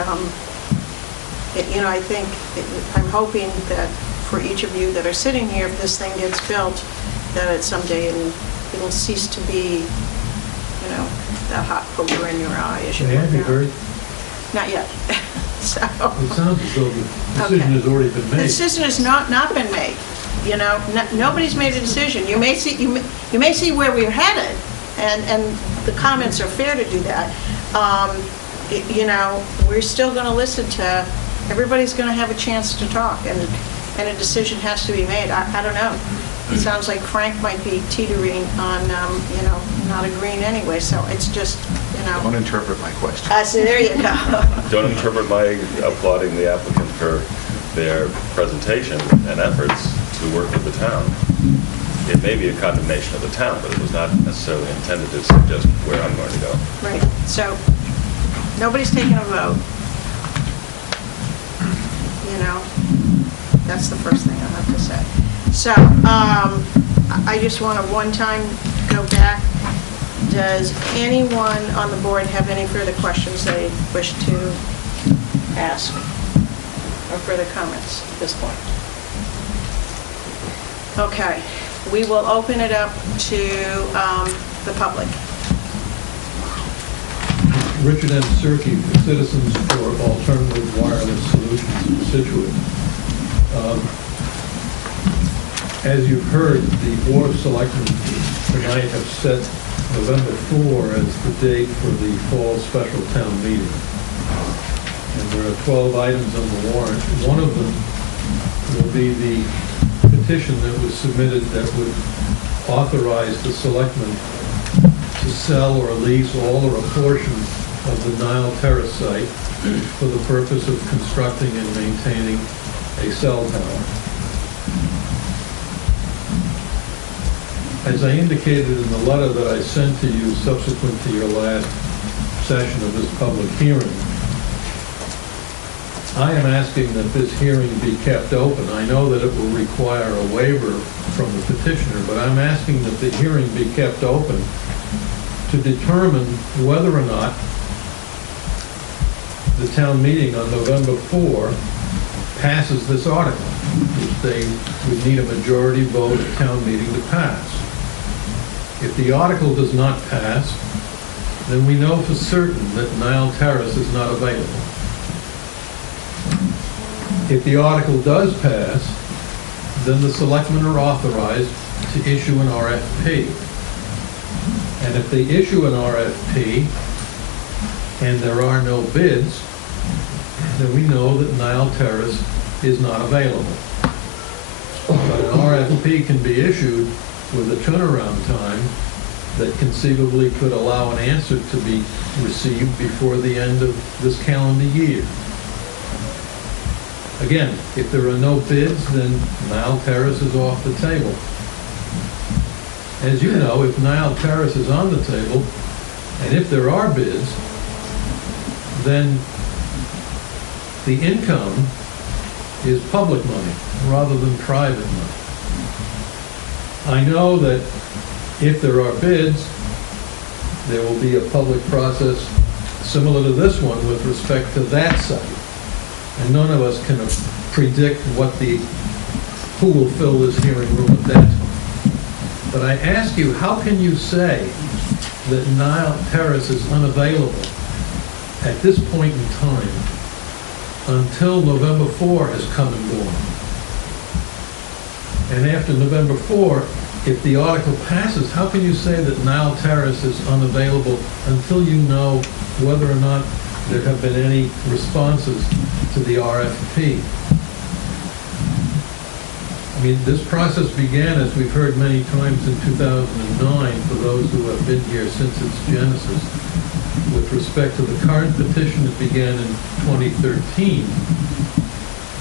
I think, I'm hoping that for each of you that are sitting here, if this thing gets built, that it someday it'll cease to be, that hot poker in your eye as you May I look be out. very, Not yet. So, it sounds as though the decision Okay. has already been the made. decision has not been made. Nobody's made a decision. You may see where we're headed, and the comments are fair to do that. We're still going to listen to, everybody's going to have a chance to talk, and a decision has to be made. I don't know. It sounds like Frank might be teetering on, not agreeing anyway, so it's just, Don't interpret my question. So there you go. Don't interpret my applauding the applicant for their presentation and efforts to work with the town. It may be a condemnation of the town, but it was not necessarily intended to suggest where I'm going to go. Right, so nobody's taking a vote. That's the first thing I have to say. So, I just want to one time go back. Does anyone on the board have any further questions they wish to ask or further comments at this point? Okay, we will open it up to the public. Richard M. Cirque, Citizens for Alternative Wireless Solutions, Scituate. As you've heard, the Board of Selectmen tonight have set November 4 as the date for the fall special town meeting. And there are 12 items on the warrant. One of them will be the petition that was submitted that would authorize the selectmen to sell or lease all or a portion of the Nile Terrace site for the purpose of constructing and maintaining a cell tower. As I indicated in the letter that I sent to you subsequent to your last session of this public hearing, I am asking that this hearing be kept open. I know that it will require a waiver from the petitioner, but I'm asking that the hearing be kept open to determine whether or not the town meeting on November 4 passes this article, which they would need a majority vote at town meeting to pass. If the article does not pass, then we know for certain that Nile Terrace is not available. If the article does pass, then the selectmen are authorized to issue an RFP. And if they issue an RFP and there are no bids, then we know that Nile Terrace is not available. But an RFP can be issued with a turnaround time that conceivably could allow an answer to be received before the end of this calendar year. Again, if there are no bids, then Nile Terrace is off the table. As you know, if Nile Terrace is on the table, and if there are bids, then the income is public money rather than private money. I know that if there are bids, there will be a public process similar to this one with respect to that site. And none of us can predict who will fill this hearing room at that time. But I ask you, how can you say that Nile Terrace is unavailable at this point in time until November 4 has come and gone? And after November 4, if the article passes, how can you say that Nile Terrace is unavailable until you know whether or not there have been any responses to the RFP? I mean, this process began, as we've heard many times, in 2009, for those who have been here since its genesis. With respect to the current petition, it began in 2013.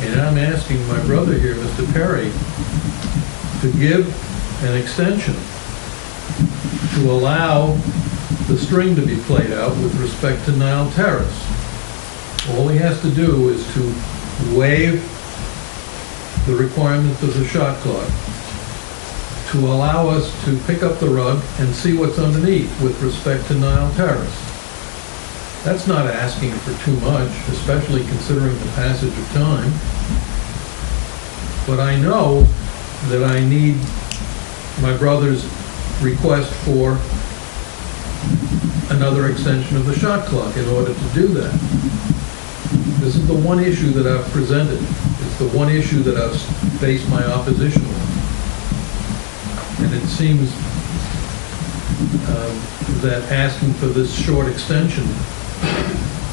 And I'm asking my brother here, Mr. Perry, to give an extension to allow the string to be played out with respect to Nile Terrace. All he has to do is to waive the requirements of the shot clock to allow us to pick up the rug and see what's underneath with respect to Nile Terrace. That's not asking for too much, especially considering the passage of time. But I know that I need my brother's request for another extension of the shot clock in order to do that. This is the one issue that I've presented. It's the one issue that I've based my opposition on. And it seems that asking for this short extension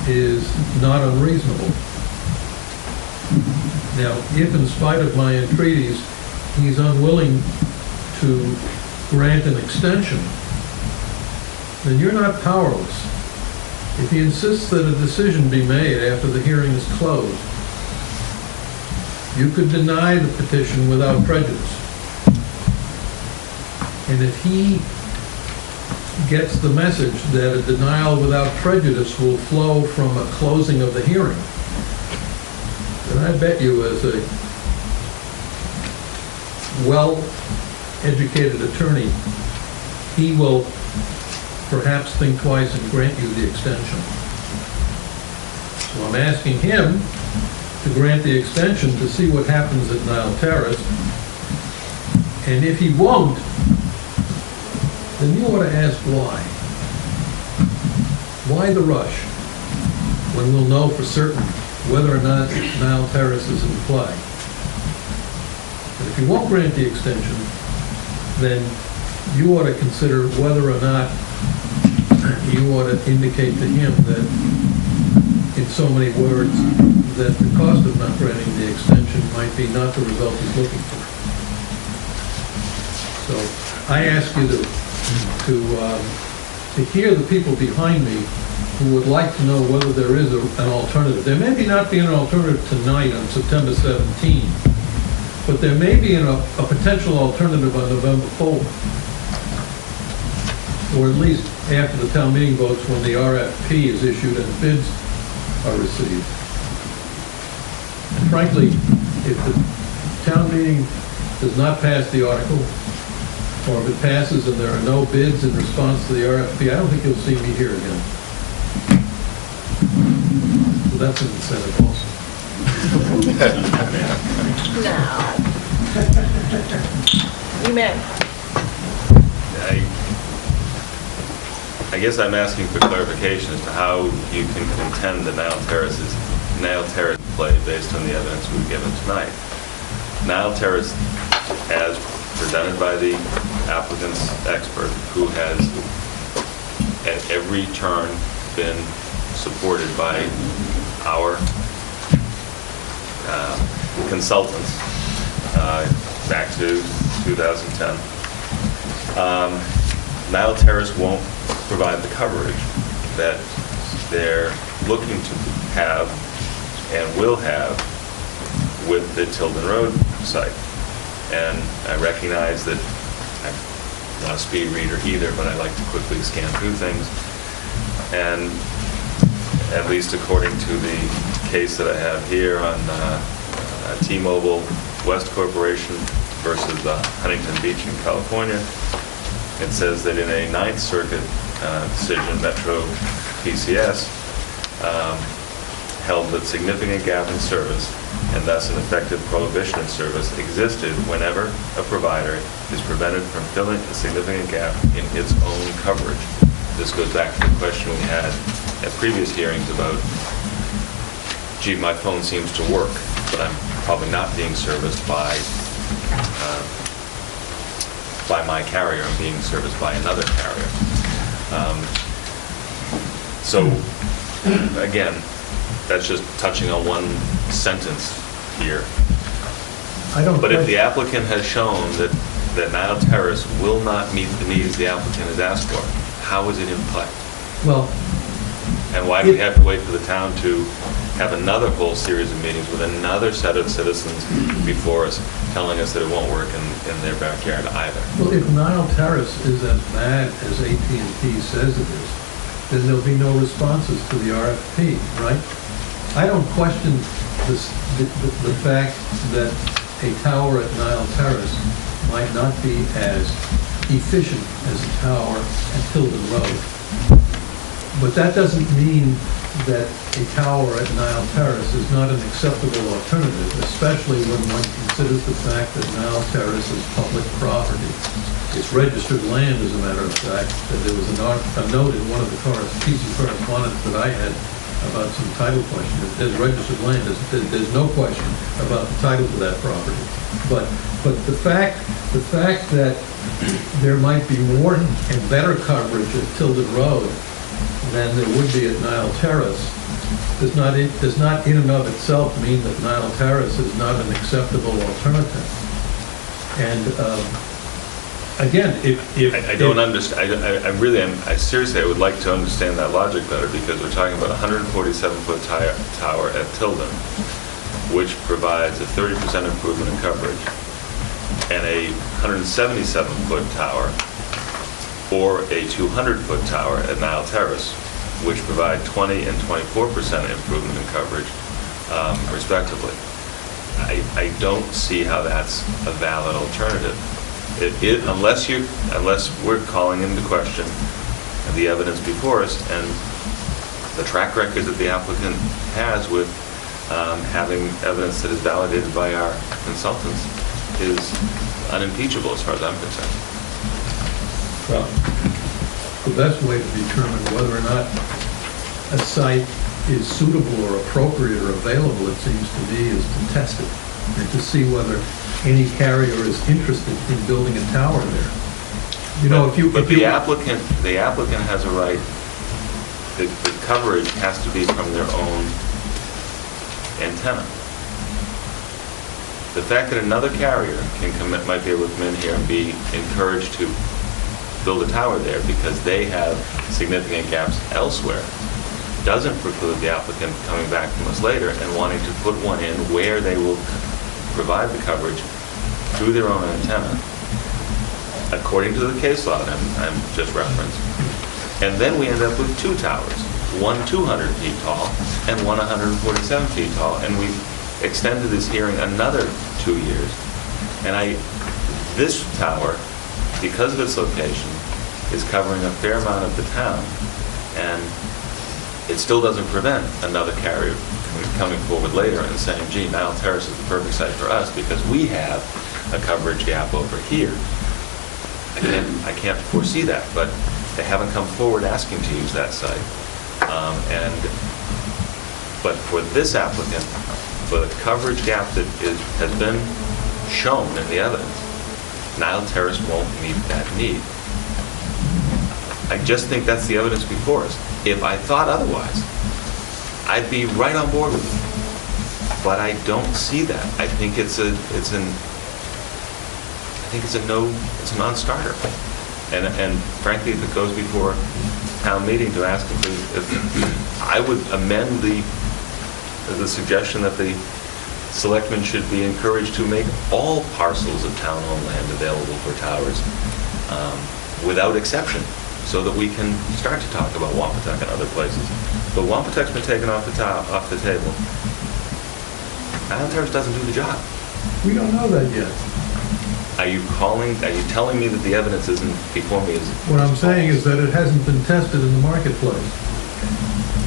is not unreasonable. Now, if in spite of my entreaties, he's unwilling to grant an extension, then you're not powerless. If he insists that a decision be made after the hearing is closed, you could deny the petition without prejudice. And if he gets the message that a denial without prejudice will flow from a closing of the hearing, then I bet you, as a well-educated attorney, he will perhaps think twice and grant you the extension. So I'm asking him to grant the extension to see what happens at Nile Terrace. And if he won't, then you ought to ask why. Why the rush, when we'll know for certain whether or not Nile Terrace is in play? And if he won't grant the extension, then you ought to consider whether or not you ought to indicate to him that, in so many words, that the cost of not granting the extension might be not the result he's looking for. So I ask you to hear the people behind me who would like to know whether there is an alternative. There may not be an alternative tonight on September 17, but there may be a potential alternative on November 4th. Or at least after the town meeting votes, when the RFP is issued and bids are received. And frankly, if the town meeting does not pass the article, or if it passes and there are no bids in response to the RFP, I don't think you'll see me here again. So that's an incentive also. No. You may. I guess I'm asking for clarification as to how you can contend that Nile Terrace play based on the evidence we've given tonight. Nile Terrace, as presented by the applicant's expert, who has at every turn been supported by our consultants back to 2010. Nile Terrace won't provide the coverage that they're looking to have and will have with the Tilden Road site. And I recognize that I'm not a speed reader either, but I like to quickly scan through things. And at least according to the case that I have here on T-Mobile West Corporation versus Huntington Beach in California, it says that in a Ninth Circuit decision, Metro PCS held that significant gap in service and thus an effective prohibition of service existed whenever a provider is prevented from filling a significant gap in its own coverage. This goes back to the question we had at previous hearings about, gee, my phone seems to work, but I'm probably not being serviced by my carrier. I'm being serviced by another carrier. So, again, that's just touching on one sentence here. But if the applicant has shown that Nile Terrace will not meet the needs the applicant has asked for, how is it in play? Well, and why do we have to wait for the town to have another whole series of meetings with another set of citizens before us telling us that it won't work in their backyard either? Well, if Nile Terrace is as bad as AT&T says it is, then there'll be no responses to the RFP, right? I don't question the fact that a tower at Nile Terrace might not be as efficient as a tower at Tilden Road. But that doesn't mean that a tower at Nile Terrace is not an acceptable alternative, especially when one considers the fact that Nile Terrace is public property. It's registered land, as a matter of fact. There was a note in one of the piece of correspondence that I had about some title question. There's registered land. There's no question about the title to that property. But the fact that there might be more and better coverage at Tilden Road than there would be at Nile Terrace does not in and of itself mean that Nile Terrace is not an acceptable alternative. And again, I don't understand, I really am, seriously, I would like to understand that logic better, because we're talking about a 147-foot tower at Tilden, which provides a 30% improvement in coverage, and a 177-foot tower, or a 200-foot tower at Nile Terrace, which provide 20 and 24% improvement in coverage, respectively. I don't see how that's a valid alternative. Unless we're calling into question the evidence before us and the track record that the applicant has with having evidence that is validated by our consultants is unimpeachable as far as I'm concerned. Well, the best way to determine whether or not a site is suitable or appropriate or available, it seems to me, is to test it and to see whether any carrier is interested in building a tower there. You know, the applicant has a right. The coverage has to be from their own antenna. The fact that another carrier might be able to come in here and be encouraged to build a tower there because they have significant gaps elsewhere doesn't preclude the applicant coming back from us later and wanting to put one in where they will provide the coverage through their own antenna, according to the case law that I'm just referenced. And then we end up with two towers, one 200 feet tall and one 147 feet tall, and we've extended this hearing another 2 years. And this tower, because of its location, is covering a fair amount of the town, and it still doesn't prevent another carrier coming forward later and saying, gee, Nile Terrace is the perfect site for us because we have a coverage gap over here. I can't foresee that, but they haven't come forward asking to use that site. But for this applicant, for the coverage gap that has been shown in the evidence, Nile Terrace won't meet that need. I just think that's the evidence before us. If I thought otherwise, I'd be right on board with it. But I don't see that. I think it's a non-starter. And frankly, if it goes before town meeting to ask if I would amend the suggestion that the selectmen should be encouraged to make all parcels of town-owned land available for towers without exception, so that we can start to talk about Wampatuck and other places. But Wampatuck's been taken off the table. Nile Terrace doesn't do the job. We don't know that yet. Are you telling me that the evidence isn't before me? What I'm saying is that it hasn't been tested in the marketplace.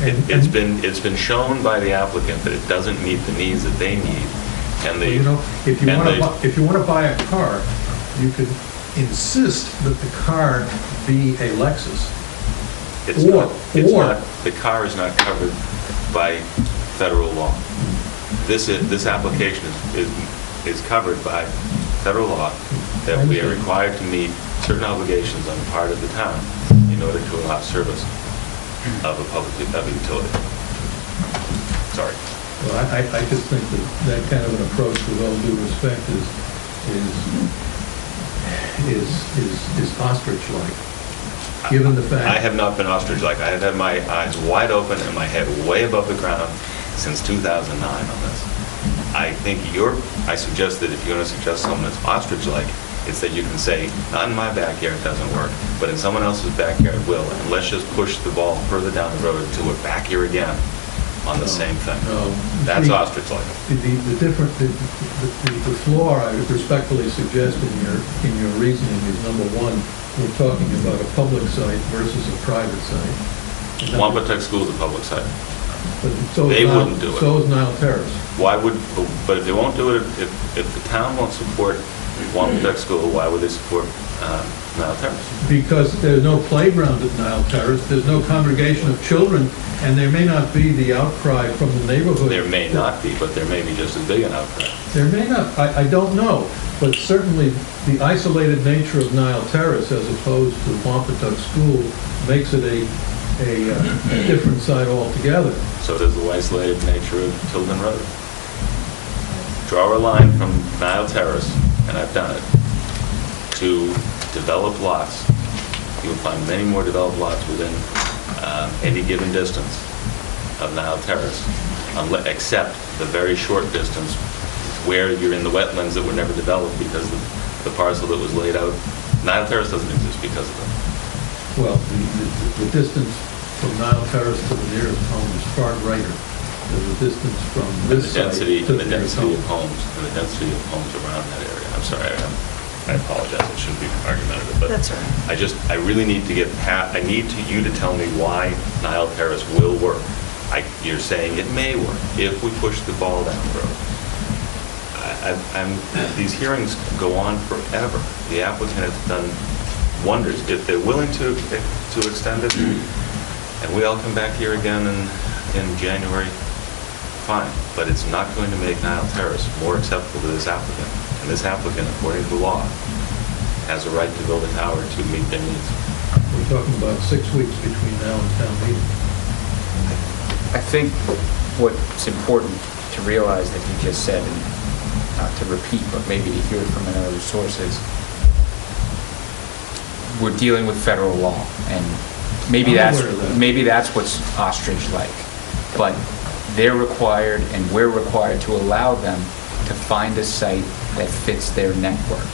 It's been shown by the applicant that it doesn't meet the needs that they need. And well, you know, if you want to buy a car, you could insist that the car be a Lexus. The car is not covered by federal law. This application is covered by federal law that we are required to meet certain obligations on the part of the town in order to allow service of a utility. Sorry. Well, I just think that kind of an approach, with all due respect, is ostrich-like. Given the fact I have not been ostrich-like. I have had my eyes wide open and my head way above the ground since 2009 on this. I suggest that if you're going to suggest someone that's ostrich-like, it's that you can say, not in my backyard, it doesn't work, but in someone else's backyard it will, and let's just push the ball further down the road until we're back here again on the same thing. No. That's ostrich-like. The flaw I would respectfully suggest in your reasoning is, number one, we're talking about a public site versus a private site. Wampatuck School is a public site. But so is They Nile- wouldn't do it. So is Nile Terrace. Why would, but if they won't do it, if the town won't support Wampatuck School, why would they support Nile Terrace? Because there's no playground at Nile Terrace, there's no congregation of children, and there may not be the outcry from the neighborhood. There may not be, but there may be just as big an outcry. There may not, I don't know, but certainly the isolated nature of Nile Terrace as opposed to Wampatuck School makes it a different site altogether. So does the isolated nature of Tilden Road. Draw a line from Nile Terrace, and I've done it, to developed lots. You'll find many more developed lots within any given distance of Nile Terrace, except the very short distance where you're in the wetlands that were never developed because the parcel that was laid out. Nile Terrace doesn't exist because of them. Well, the distance from Nile Terrace to the nearest home is far greater than the distance from this site to the nearest home. And the density of homes around that area. I'm sorry, I apologize, it shouldn't be argumentative, but That's all right. I really need to get I need you to tell me why Nile Terrace will work. You're saying it may work if we push the ball down the road. These hearings go on forever. The applicant has done wonders. If they're willing to extend it, and we all come back here again in January, fine. But it's not going to make Nile Terrace more acceptable to this applicant. And this applicant, according to law, has a right to build a tower to meet their needs. We're talking about 6 weeks between now and town meeting. I think what's important to realize that you just said, and not to repeat, but maybe to hear it from another sources, we're dealing with federal law, and maybe that's what's ostrich-like. But they're required, and we're required to allow them to find a site that fits their network.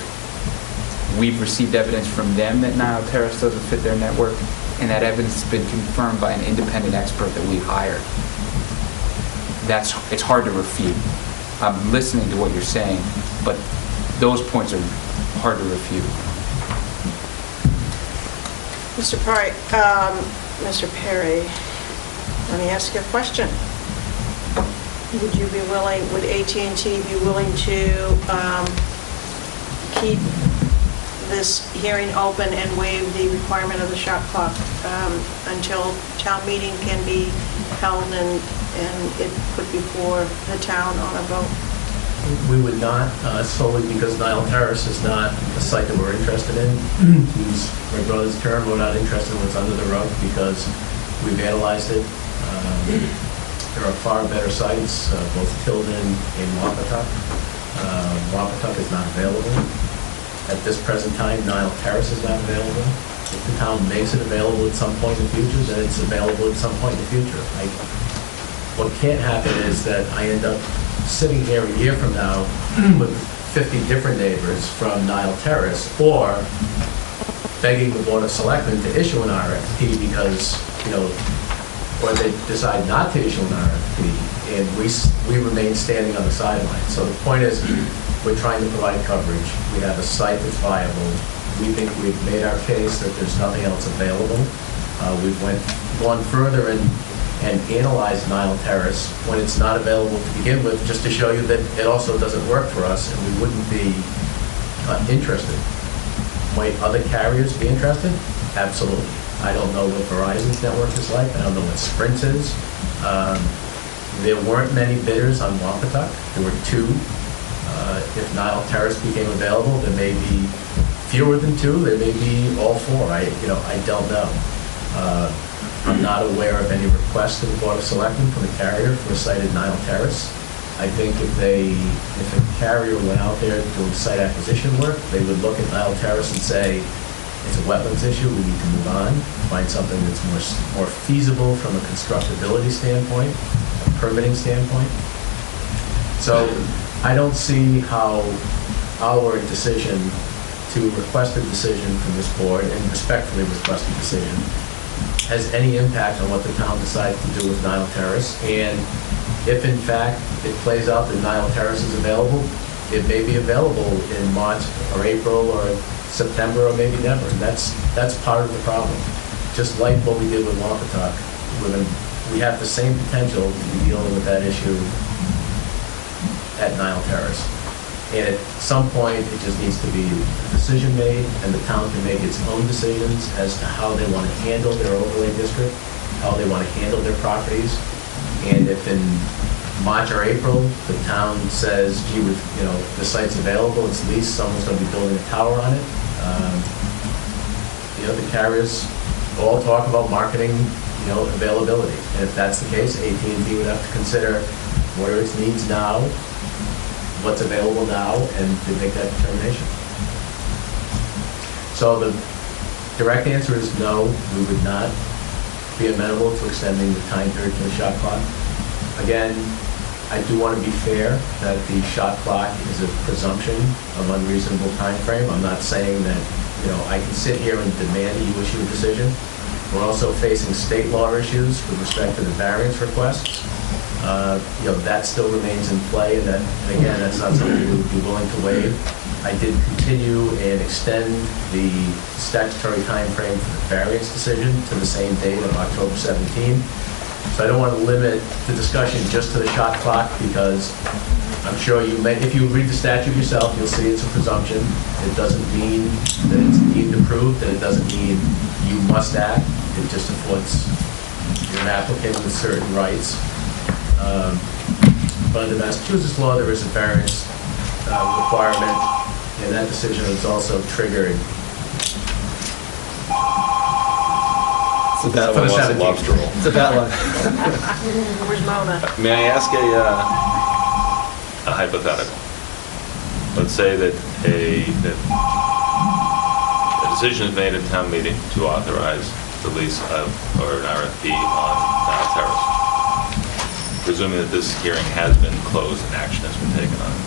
We've received evidence from them that Nile Terrace doesn't fit their network, and that evidence has been confirmed by an independent expert that we hired. It's hard to refute. I'm listening to what you're saying, but those points are hard to refute. Mr. Perry, let me ask you a question. Would AT&T be willing to keep this hearing open and waive the requirement of the shot clock until town meeting can be held and it put before the town on a vote? We would not, solely because Nile Terrace is not a site that we're interested in. To use my brother's term, we're not interested in what's under the rug because we've analyzed it. There are far better sites, both Tilden and Wampatuck. Wampatuck is not available. At this present time, Nile Terrace is not available. If the town makes it available at some point in the future, then it's available at some point in the future. What can't happen is that I end up sitting here a year from now with 50 different neighbors from Nile Terrace, or begging the Board of Selectmen to issue an RFP because, or they decide not to issue an RFP, and we remain standing on the sidelines. So the point is, we're trying to provide coverage. We have a site that's viable. We think we've made our case that there's nothing else available. We've gone further and analyzed Nile Terrace when it's not available to begin with, just to show you that it also doesn't work for us, and we wouldn't be interested. Might other carriers be interested? Absolutely. I don't know what Verizon's network is like. I don't know what Sprint is. There weren't many bidders on Wampatuck. There were 2. If Nile Terrace became available, there may be fewer than 2. There may be all 4. I don't know. I'm not aware of any request to the Board of Selectmen from a carrier for a site at Nile Terrace. I think if a carrier went out there doing site acquisition work, they would look at Nile Terrace and say, it's a wetlands issue, we need to move on, find something that's more feasible from a constructability standpoint, a permitting standpoint. So I don't see how our decision to request a decision from this board, and respectfully request a decision, has any impact on what the town decides to do with Nile Terrace. And if in fact it plays out that Nile Terrace is available, it may be available in March or April or September or maybe never. And that's part of the problem. Just like what we did with Wampatuck, we have the same potential to be dealing with that issue at Nile Terrace. And at some point, it just needs to be a decision made, and the town can make its own decisions as to how they want to handle their overlay district, how they want to handle their properties. And if in March or April, the town says, gee, the site's available, it's leased, someone's going to be building a tower on it, the carriers all talk about marketing, availability. And if that's the case, AT&T would have to consider what are its needs now, what's available now, and to make that determination. So the direct answer is no, we would not be amenable to extending the time period for the shot clock. Again, I do want to be fair that the shot clock is a presumption of unreasonable time frame. I'm not saying that, I can sit here and demand that you issue a decision. We're also facing state law issues with respect to the variance requests. That still remains in play, and again, that's not something we would be willing to waive. I did continue and extend the statutory time frame for the variance decision to the same date of October 17. So I don't want to limit the discussion just to the shot clock, because I'm sure if you read the statute yourself, you'll see it's a presumption. It doesn't mean that it's deemed approved, and it doesn't mean you must act. It just affords you're an applicant with certain rights. But under Massachusetts law, there is a variance requirement, and that decision is also triggered. It's a bad Someone one. wants a lobster roll. It's a bad one. Where's Mona? May I ask a hypothetical? Let's say that a decision is made at town meeting to authorize the lease of, or an RFP on Nile Terrace, presuming that this hearing has been closed and action has been taken on it.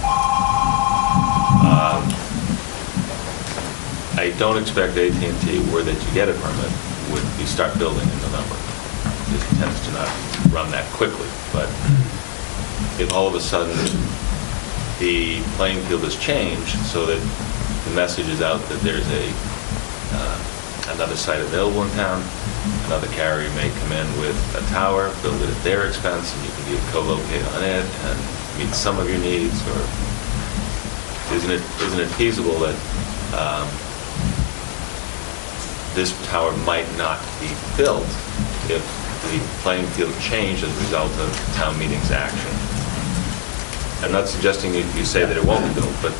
I don't expect AT&T, were they to get a permit, would be start building in November. It tends to not run that quickly, but if all of a sudden the playing field has changed so that the message is out that there's another site available in town, another carrier may come in with a tower, build it at their expense, and you can co-locate on it and meet some of your needs, or isn't it feasible that this tower might not be built if the playing field changed as a result of town meeting's action? I'm not suggesting you say that it won't be built, but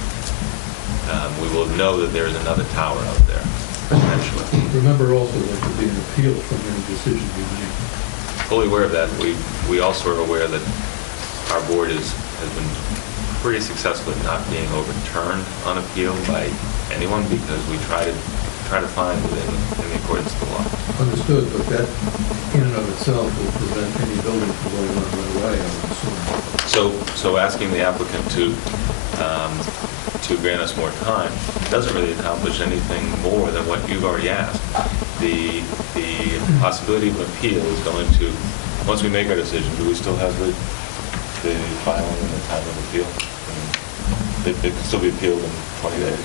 we will know that there is another tower out there, potentially. Remember also that there could be an appeal from any decision you make. Fully aware of that. We also are aware that our board has been pretty successful at not being overturned on appeal by anyone, because we try to find within the accordance of the law. Understood, but that in and of itself will prevent any building from going on right away, I would assume. So asking the applicant to grant us more time doesn't really accomplish anything more than what you've already asked. The possibility of an appeal is going to, once we make our decision, do we still have the filing and the time of appeal? It can still be appealed in 20 days.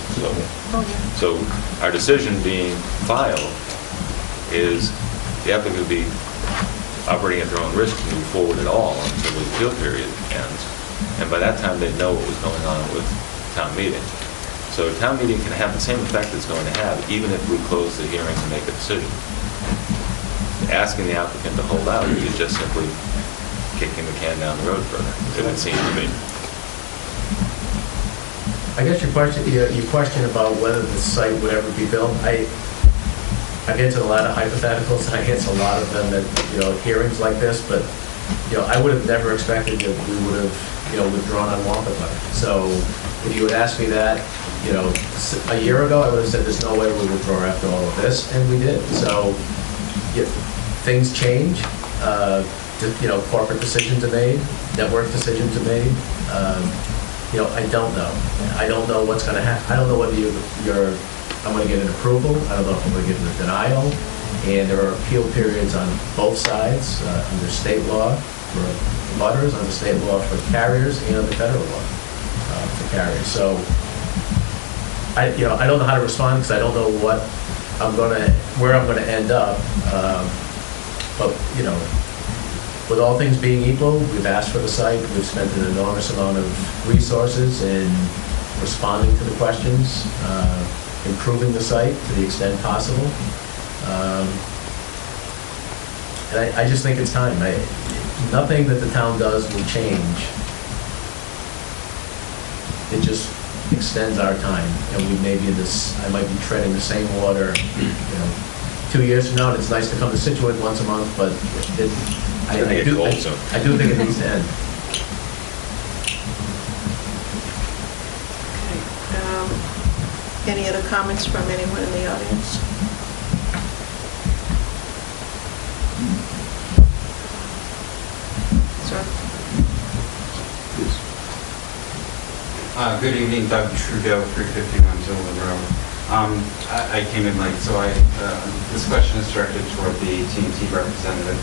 So our decision being filed is the applicant will be operating at their own risk to move forward at all until the appeal period ends. And by that time, they know what was going on with town meeting. So town meeting can have the same effect it's going to have, even if we close the hearing and make a decision. Asking the applicant to hold out is just simply kicking the can down the road further, it would seem to me. I guess your question about whether the site would ever be built, I've answered a lot of hypotheticals, and I answer a lot of them at hearings like this, but I would have never expected that we would have withdrawn on Wampatuck. So if you had asked me that a year ago, I would have said there's no way we would withdraw after all of this, and we did. So things change, corporate decisions are made, network decisions are made. I don't know. I don't know what's going to happen. I don't know whether I'm going to get an approval. I don't know if I'm going to get a denial. And there are appeal periods on both sides, under state law for butters, under state law for carriers, and under federal law for carriers. So I don't know how to respond, because I don't know where I'm going to end up. But, you know, with all things being equal, we've asked for the site, we've spent an enormous amount of resources in responding to the questions, improving the site to the extent possible. And I just think it's time. Nothing that the town does will change. It just extends our time, and we may be in this, I might be treading the same water, you know, 2 years from now, and it's nice to come to Scituate once a month, but I do think it needs to end. Okay. Any other comments from anyone in the audience? Sir? Good evening, Doug Trudeau, 351 Zillman Road. I came in late, so this question is directed toward the AT&T representative.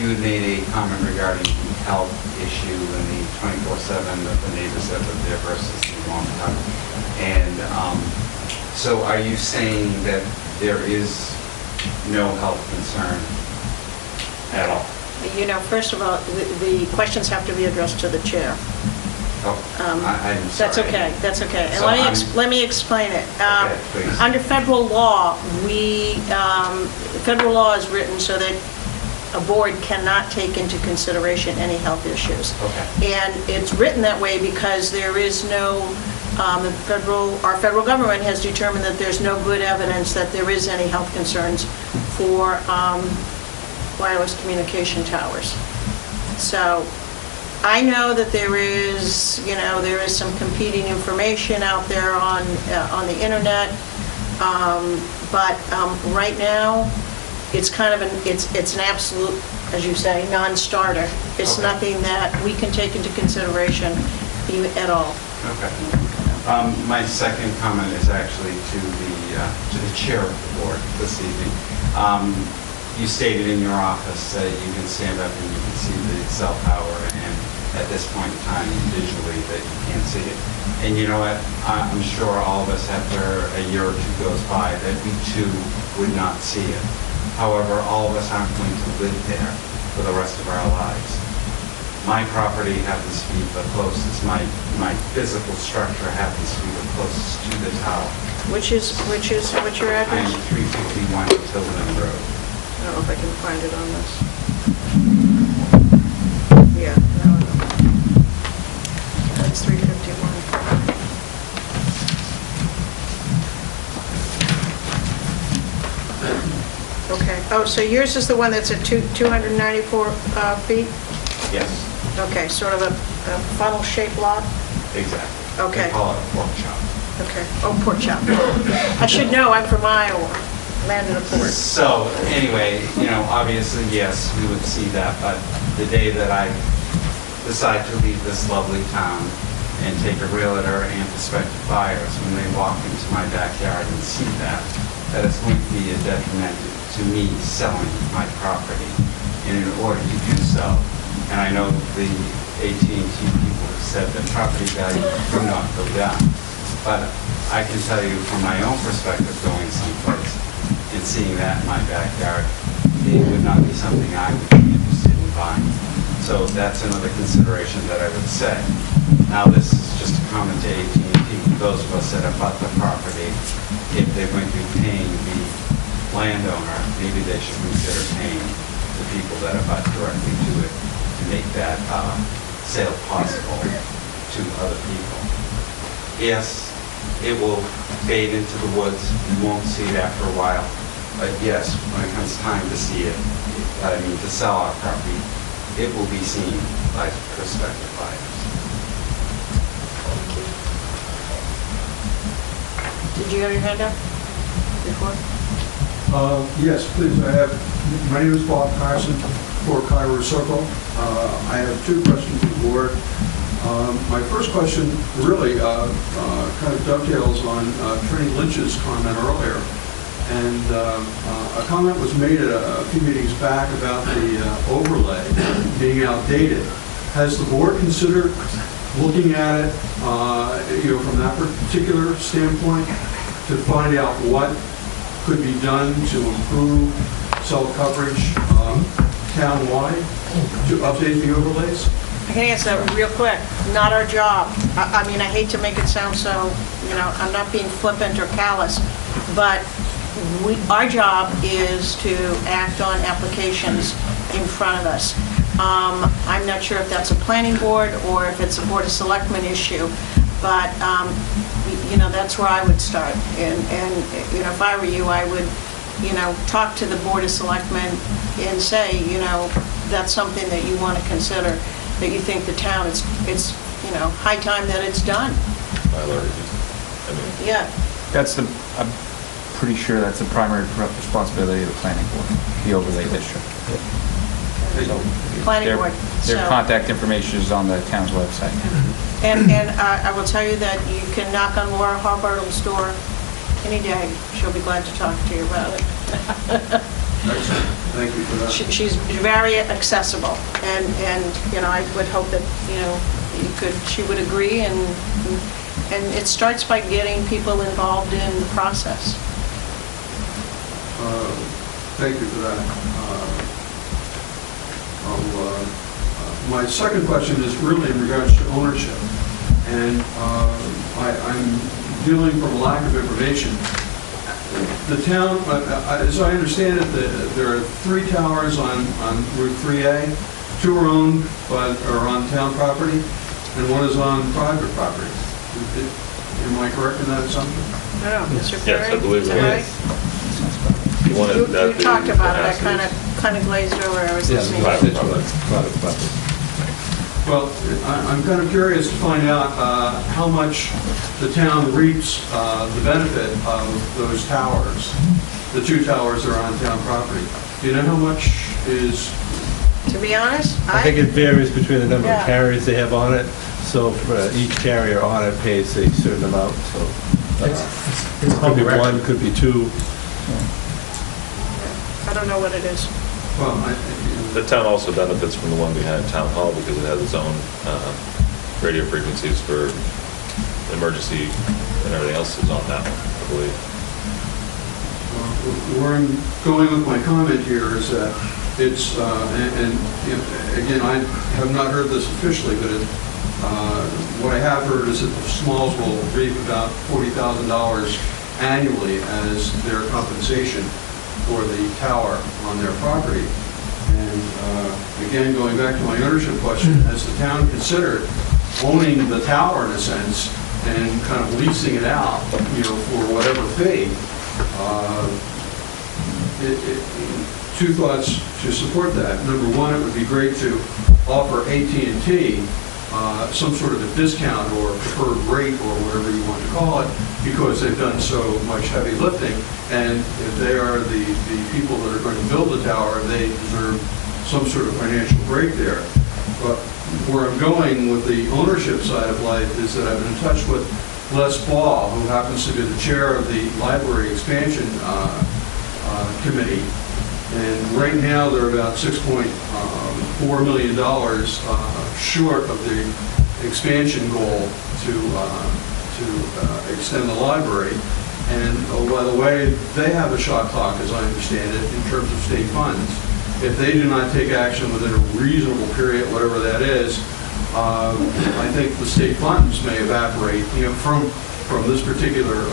You had made a comment regarding the health issue and the 24/7 of the neighbors that live there versus the long time. And so are you saying that there is no health concern at all? You know, first of all, the questions have to be addressed to the chair. Oh, I'm sorry. That's okay, that's okay. And So let me explain it. Okay, please. Under federal law, federal law is written so that a board cannot take into consideration any health issues. Okay. And it's written that way because there is no, our federal government has determined that there's no good evidence that there is any health concerns for wireless communication towers. So I know that there is some competing information out there on the internet, but right now, it's kind of it's an absolute, as you say, non-starter. It's Okay. nothing that we can take into consideration at all. Okay. My second comment is actually to the chair of the board this evening. You stated in your office that you can stand up and you can see the cell tower, and at this point in time, visually, that you can't see it. And you know what? I'm sure all of us, after a year or two goes by, that we too would not see it. However, all of us aren't going to live there for the rest of our lives. My property happens to be the closest. My physical structure happens to be the closest to the tower. What's your I address? am 351 Tilden Road. I don't know if I can find it on this. Yeah, no. That's 351. Okay. Oh, so yours is the one that's at 294 feet? Yes, Okay, sort of a funnel-shaped lot? exactly. Okay. They call it a pork chop. Okay. Oh, pork chop. I should know, I'm from Iowa, land of the pork. So, anyway, obviously, yes, we would see that, but the day that I decide to leave this lovely town and take a realtor and prospective buyers, when they walk into my backyard and see that it's going to be a detriment to me selling my property. And in order to do so, and I know the AT&T people have said that property value do not go down, but I can tell you from my own perspective, going someplace and seeing that in my backyard, it would not be something I would be interested in buying. So that's another consideration that I would say. Now, this is just a comment to AT&T. Those of us that have bought the property, if they're going to be paying the landowner, maybe they should consider paying the people that have bought directly to it to make that sale possible to other people. Yes, it will fade into the woods. You won't see it after a while. But yes, when it comes time to see it, to sell our property, it will be seen by prospective buyers. Did you have your hand up before? Yes, please. My name is Bob Carson, 4 Cairo Circle. I have 2 questions to the board. My first question really kind of dovetails on Attorney Lynch's comment earlier. And a comment was made a few meetings back about the overlay being outdated. Has the board considered looking at it, from that particular standpoint, to find out what could be done to improve cell coverage town-wide to update the overlays? I can answer that real quick. Not our job. I mean, I hate to make it sound so, I'm not being flippant or callous, but our job is to act on applications in front of us. I'm not sure if that's a planning board or if it's a Board of Selectmen issue, but, that's where I would start. And if I were you, I would, talk to the Board of Selectmen and say, that's something that you want to consider, that you think the town, it's high time that it's done. Yeah. I'm pretty sure that's the primary responsibility of the planning board, the overlay district. Planning board. Their So- contact information is on the town's website. And I will tell you that you can knock on Laura Harbartle's door any day. She'll be glad to talk to you about it. Excellent. Thank you for that. She's very accessible, and I would hope that, she would agree, and it starts by getting people involved in the process. Thank you for that. My second question is really in regards to ownership. And I'm dealing from a lack of information. The town, as I understand it, there are 3 towers on Route 3A. 2 are owned but are on town property, and 1 is on private property. Am I correct in that assumption? No, Mr. Perry? Yes, I believe is it that is. right? You wanted You that to talked about it, I perhaps kind of glazed over, I was Yeah, listening. private property. Well, I'm kind of curious to find out how much the town reaps the benefit of those towers. The 2 towers are on town property. Do you know how much is? To be honest, I think it varies between the number Yeah. of carriers they have on it. So for each carrier on it pays a certain amount, so. It's Could be public 1, could be 2. I don't know what it is. Well, The town also benefits from the one behind Town Hall because it has its own radio frequencies for emergency and everything else is on that one, I believe. where I'm going with my comment here is that it's, again, I have not heard this officially, but what I have heard is that the Smalls will reap about $40,000 annually as their compensation for the tower on their property. And again, going back to my ownership question, has the town considered owning the tower in a sense and kind of leasing it out, for whatever fee? 2 thoughts to support that. Number 1, it would be great to offer AT&T some sort of a discount or preferred rate or whatever you want to call it, because they've done so much heavy lifting. And if they are the people that are going to build the tower, they deserve some sort of financial break there. But where I'm going with the ownership side of life is that I've been in touch with Les Ball, who happens to be the chair of the Library Expansion Committee. And right now, they're about $6.4 million short of the expansion goal to extend the library. And oh, by the way, they have a shot clock, as I understand it, in terms of state funds. If they do not take action within a reasonable period, whatever that is, I think the state funds may evaporate, from this particular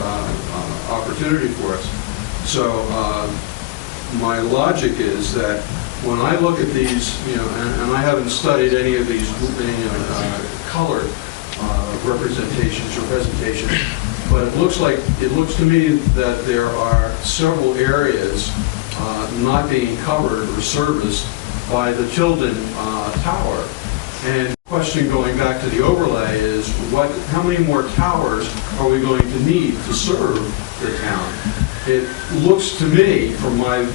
opportunity for us. So my logic is that when I look at these, and I haven't studied any of these colored representations or presentations, but it looks to me that there are several areas not being covered or serviced by the Tilden Tower. And the question going back to the overlay is, how many more towers are we going to need to serve the town? It looks to me, from my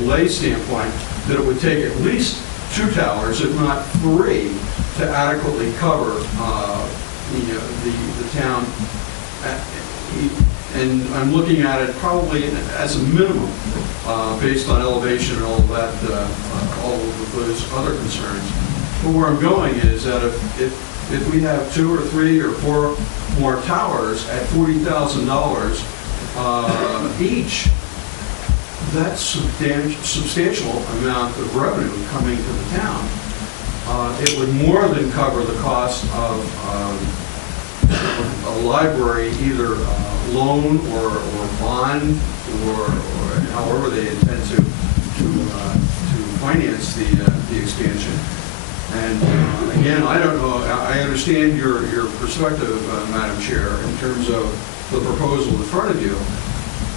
lay standpoint, that it would take at least 2 towers, if not 3, to adequately cover the town. And I'm looking at it probably as a minimum, based on elevation and all of that, all of those other concerns. But where I'm going is that if we have 2 or 3 or 4 more towers at $40,000 each, that substantial amount of revenue coming to the town, it would more than cover the cost of a library, either loan or bond, or however they intend to finance the expansion. And again, I don't know, I understand your perspective, Madam Chair, in terms of the proposal in front of you,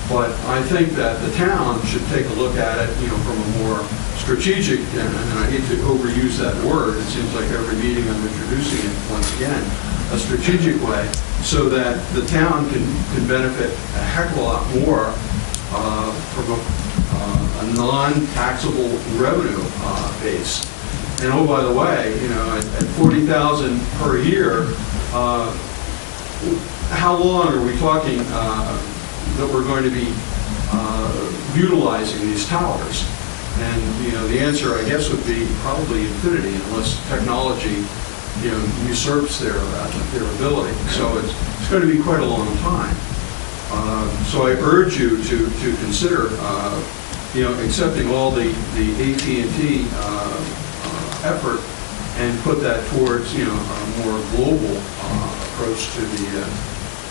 but I think that the town should take a look at it, from a more strategic, and I hate to overuse that word, it seems like every meeting I'm introducing it once again, a strategic way, so that the town can benefit a heck of a lot more from a non-taxable revenue base. And oh, by the way, at $40,000 per year, how long are we talking that we're going to be utilizing these towers? And the answer, I guess, would be probably infinity, unless technology usurps their ability. So it's going to be quite a long time. So I urge you to consider accepting all the AT&T effort and put that towards a more global approach to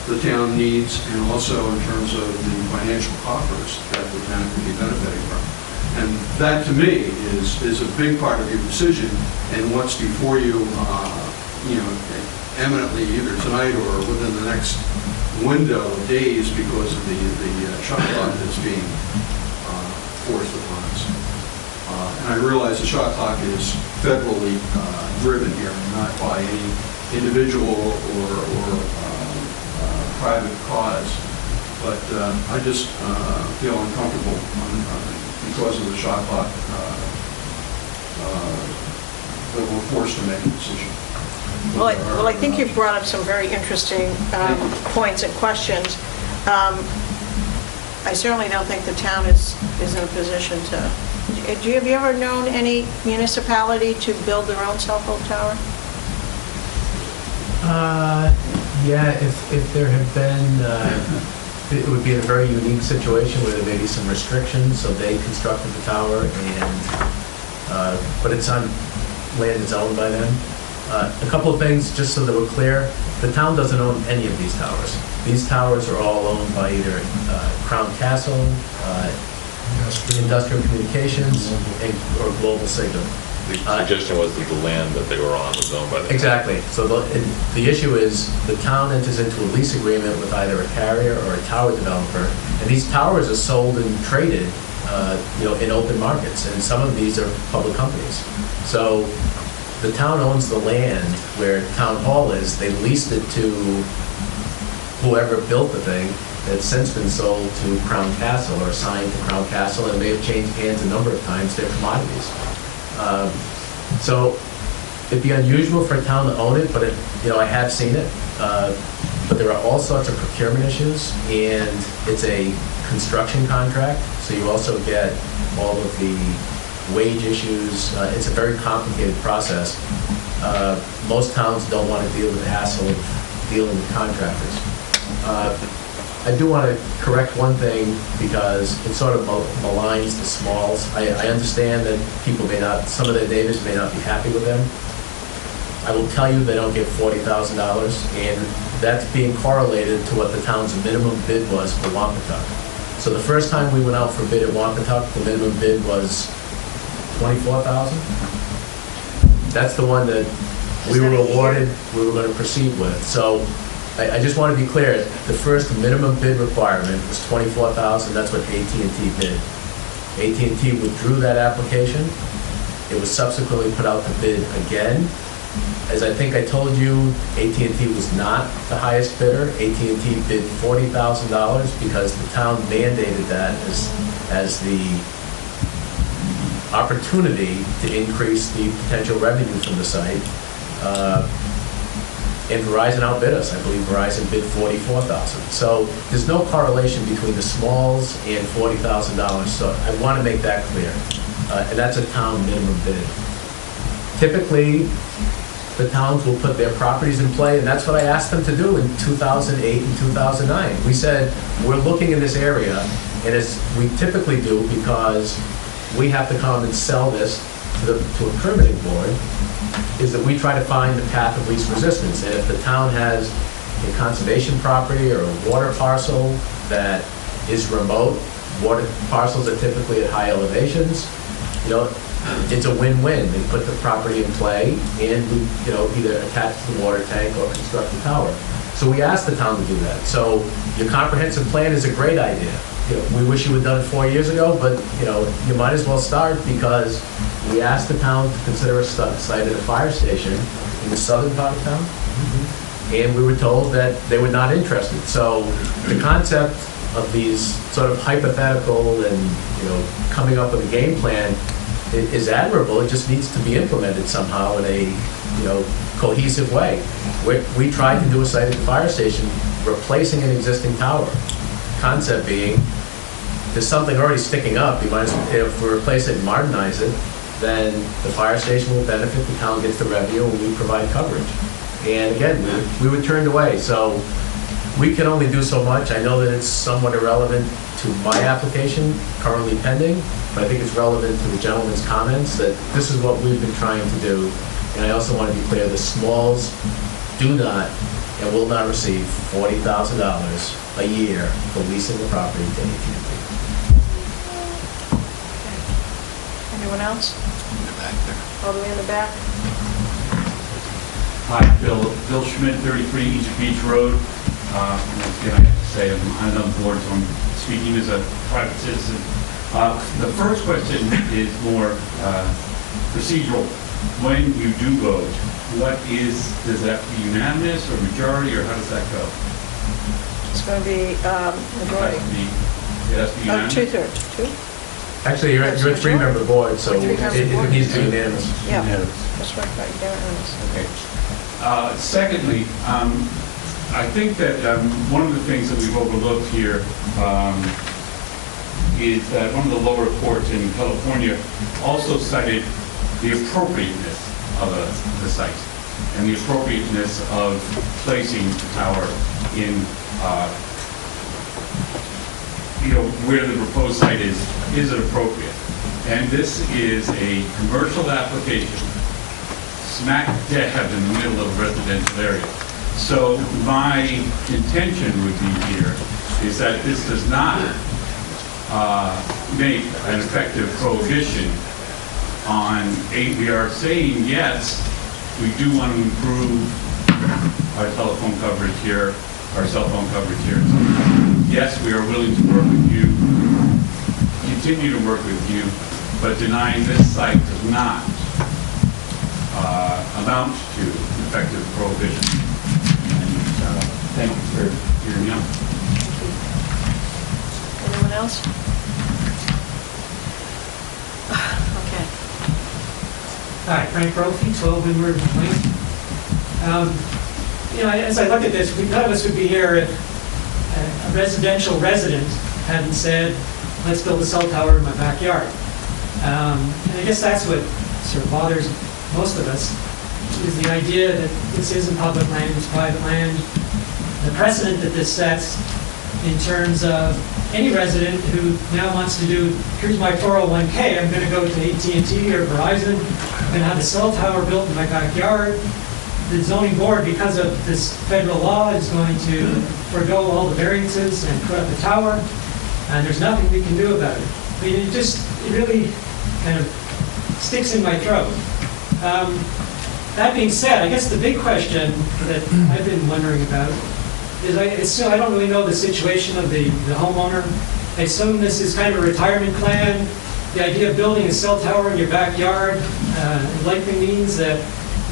the town needs, and also in terms of the financial coffers that the town could be benefiting from. And that, to me, is a big part of your decision, and what's before you, eminently, either tonight or within the next window of days, because of the shot clock that's being forced upon us. And I realize the shot clock is federally driven here, not by any individual or private cause. But I just feel uncomfortable because of the shot clock that we're forced to make a decision. Well, I think you've brought up some very interesting points and questions. I certainly don't think the town is in a position to. Have you ever known any municipality to build their own cell phone tower? Yeah, if there had been, it would be a very unique situation where there may be some restrictions, so they constructed the tower, and but it's on land that's owned by them. A couple of things, just so that we're clear, the town doesn't own any of these towers. These towers are all owned by either Crown Castle, Industrial Communications, or Global Signal. The suggestion was that the land that they were on was owned by the town. Exactly. So the issue is the town enters into a lease agreement with either a carrier or a tower developer, and these towers are sold and traded, in open markets, and some of these are public companies. So the town owns the land where Town Hall is. They leased it to whoever built the thing. It's since been sold to Crown Castle or assigned to Crown Castle, and they have changed hands a number of times. They're commodities. So it'd be unusual for a town to own it, but I have seen it. But there are all sorts of procurement issues, and it's a construction contract, so you also get all of the wage issues. It's a very complicated process. Most towns don't want to deal with the hassle of dealing with contractors. I do want to correct one thing, because it sort of maligns the smalls. I understand that some of their neighbors may not be happy with them. I will tell you they don't get $40,000, and that's being correlated to what the town's minimum bid was for Wampatuck. So the first time we went out for bid at Wampatuck, the minimum bid was $24,000. That's the one that we were awarded, we were going to proceed with. So I just want to be clear, the first minimum bid requirement was $24,000, that's what AT&T bid. AT&T withdrew that application. It was subsequently put out to bid again. As I think I told you, AT&T was not the highest bidder. AT&T bid $40,000 because the town mandated that as the opportunity to increase the potential revenue from the site. And Verizon outbid us. I believe Verizon bid $44,000. So there's no correlation between the smalls and $40,000. So I want to make that clear. And that's a town minimum bid. Typically, the towns will put their properties in play, and that's what I asked them to do in 2008 and 2009. We said, we're looking in this area, And as we typically do, because we have to come and sell this to a permitting board, is that we try to find the path of least resistance. And if the town has a conservation property or a water parcel that is remote, water parcels are typically at high elevations, it's a win-win. They put the property in play and we, either attach the water tank or construct the tower. So we asked the town to do that. So your comprehensive plan is a great idea. We wish you had done it 4 years ago, but, you might as well start, because we asked the town to consider a site at a fire station in the southern part of town, and we were told that they were not interested. So the concept of these sort of hypothetical and, coming up with a game plan is admirable. It just needs to be implemented somehow in a, cohesive way. We tried to do a site at the fire station, replacing an existing tower. Concept being, there's something already sticking up. You might as well, if we replace it and modernize it, then the fire station will benefit, the town gets the revenue, and we provide coverage. And again, we were turned away. So we can only do so much. I know that it's somewhat irrelevant to my application, currently pending, but I think it's relevant to the gentleman's comments that this is what we've been trying to do. And I also want to be clear, the smalls do not and will not receive $40,000 a year for leasing the property to AT&T. Anyone else? In the back there. All the way in the back? Hi, Bill Schmidt, 33 East Beach Road. Once again, I have to say, I'm on the board, so I'm speaking as a private citizen. The first question is more procedural. When you do vote, does that be unanimous or majority, or how does that go? It's going to be majority. It has to be unanimous? Two-thirds, two? Actually, you're a three-member board, so We're three-member it needs to be unanimous. Yeah, Unanimous. that's right, unanimous. Okay. Secondly, I think that one of the things that we've overlooked here is that one of the lower courts in California also cited the appropriateness of the site and the appropriateness of placing the tower in, where the proposed site is it appropriate? And this is a commercial application, smack dab in the middle of a residential area. So my intention would be here is that this does not make an effective prohibition on we are saying, yes, we do want to improve our telephone coverage here, our cell phone coverage here. So, yes, we are willing to work with you, continue to work with you, but denying this site does not amount to effective prohibition. And thank you for hearing me out. Anyone else? Okay. Hi, Frank Brophy, 12 Windward Lane. As I look at this, none of us would be here if a residential resident hadn't said, let's build a cell tower in my backyard. And I guess that's what sort of bothers most of us, is the idea that this isn't public land, it's private land. The precedent that this sets in terms of any resident who now wants to do, here's my 401k, I'm going to go to AT&T or Verizon, I'm going to have a cell tower built in my backyard. The zoning board, because of this federal law, is going to forego all the variances and put up a tower, and there's nothing we can do about it. I mean, it really kind of sticks in my throat. That being said, I guess the big question that I've been wondering about is I don't really know the situation of the homeowner. I assume this is kind of a retirement plan. The idea of building a cell tower in your backyard likely means that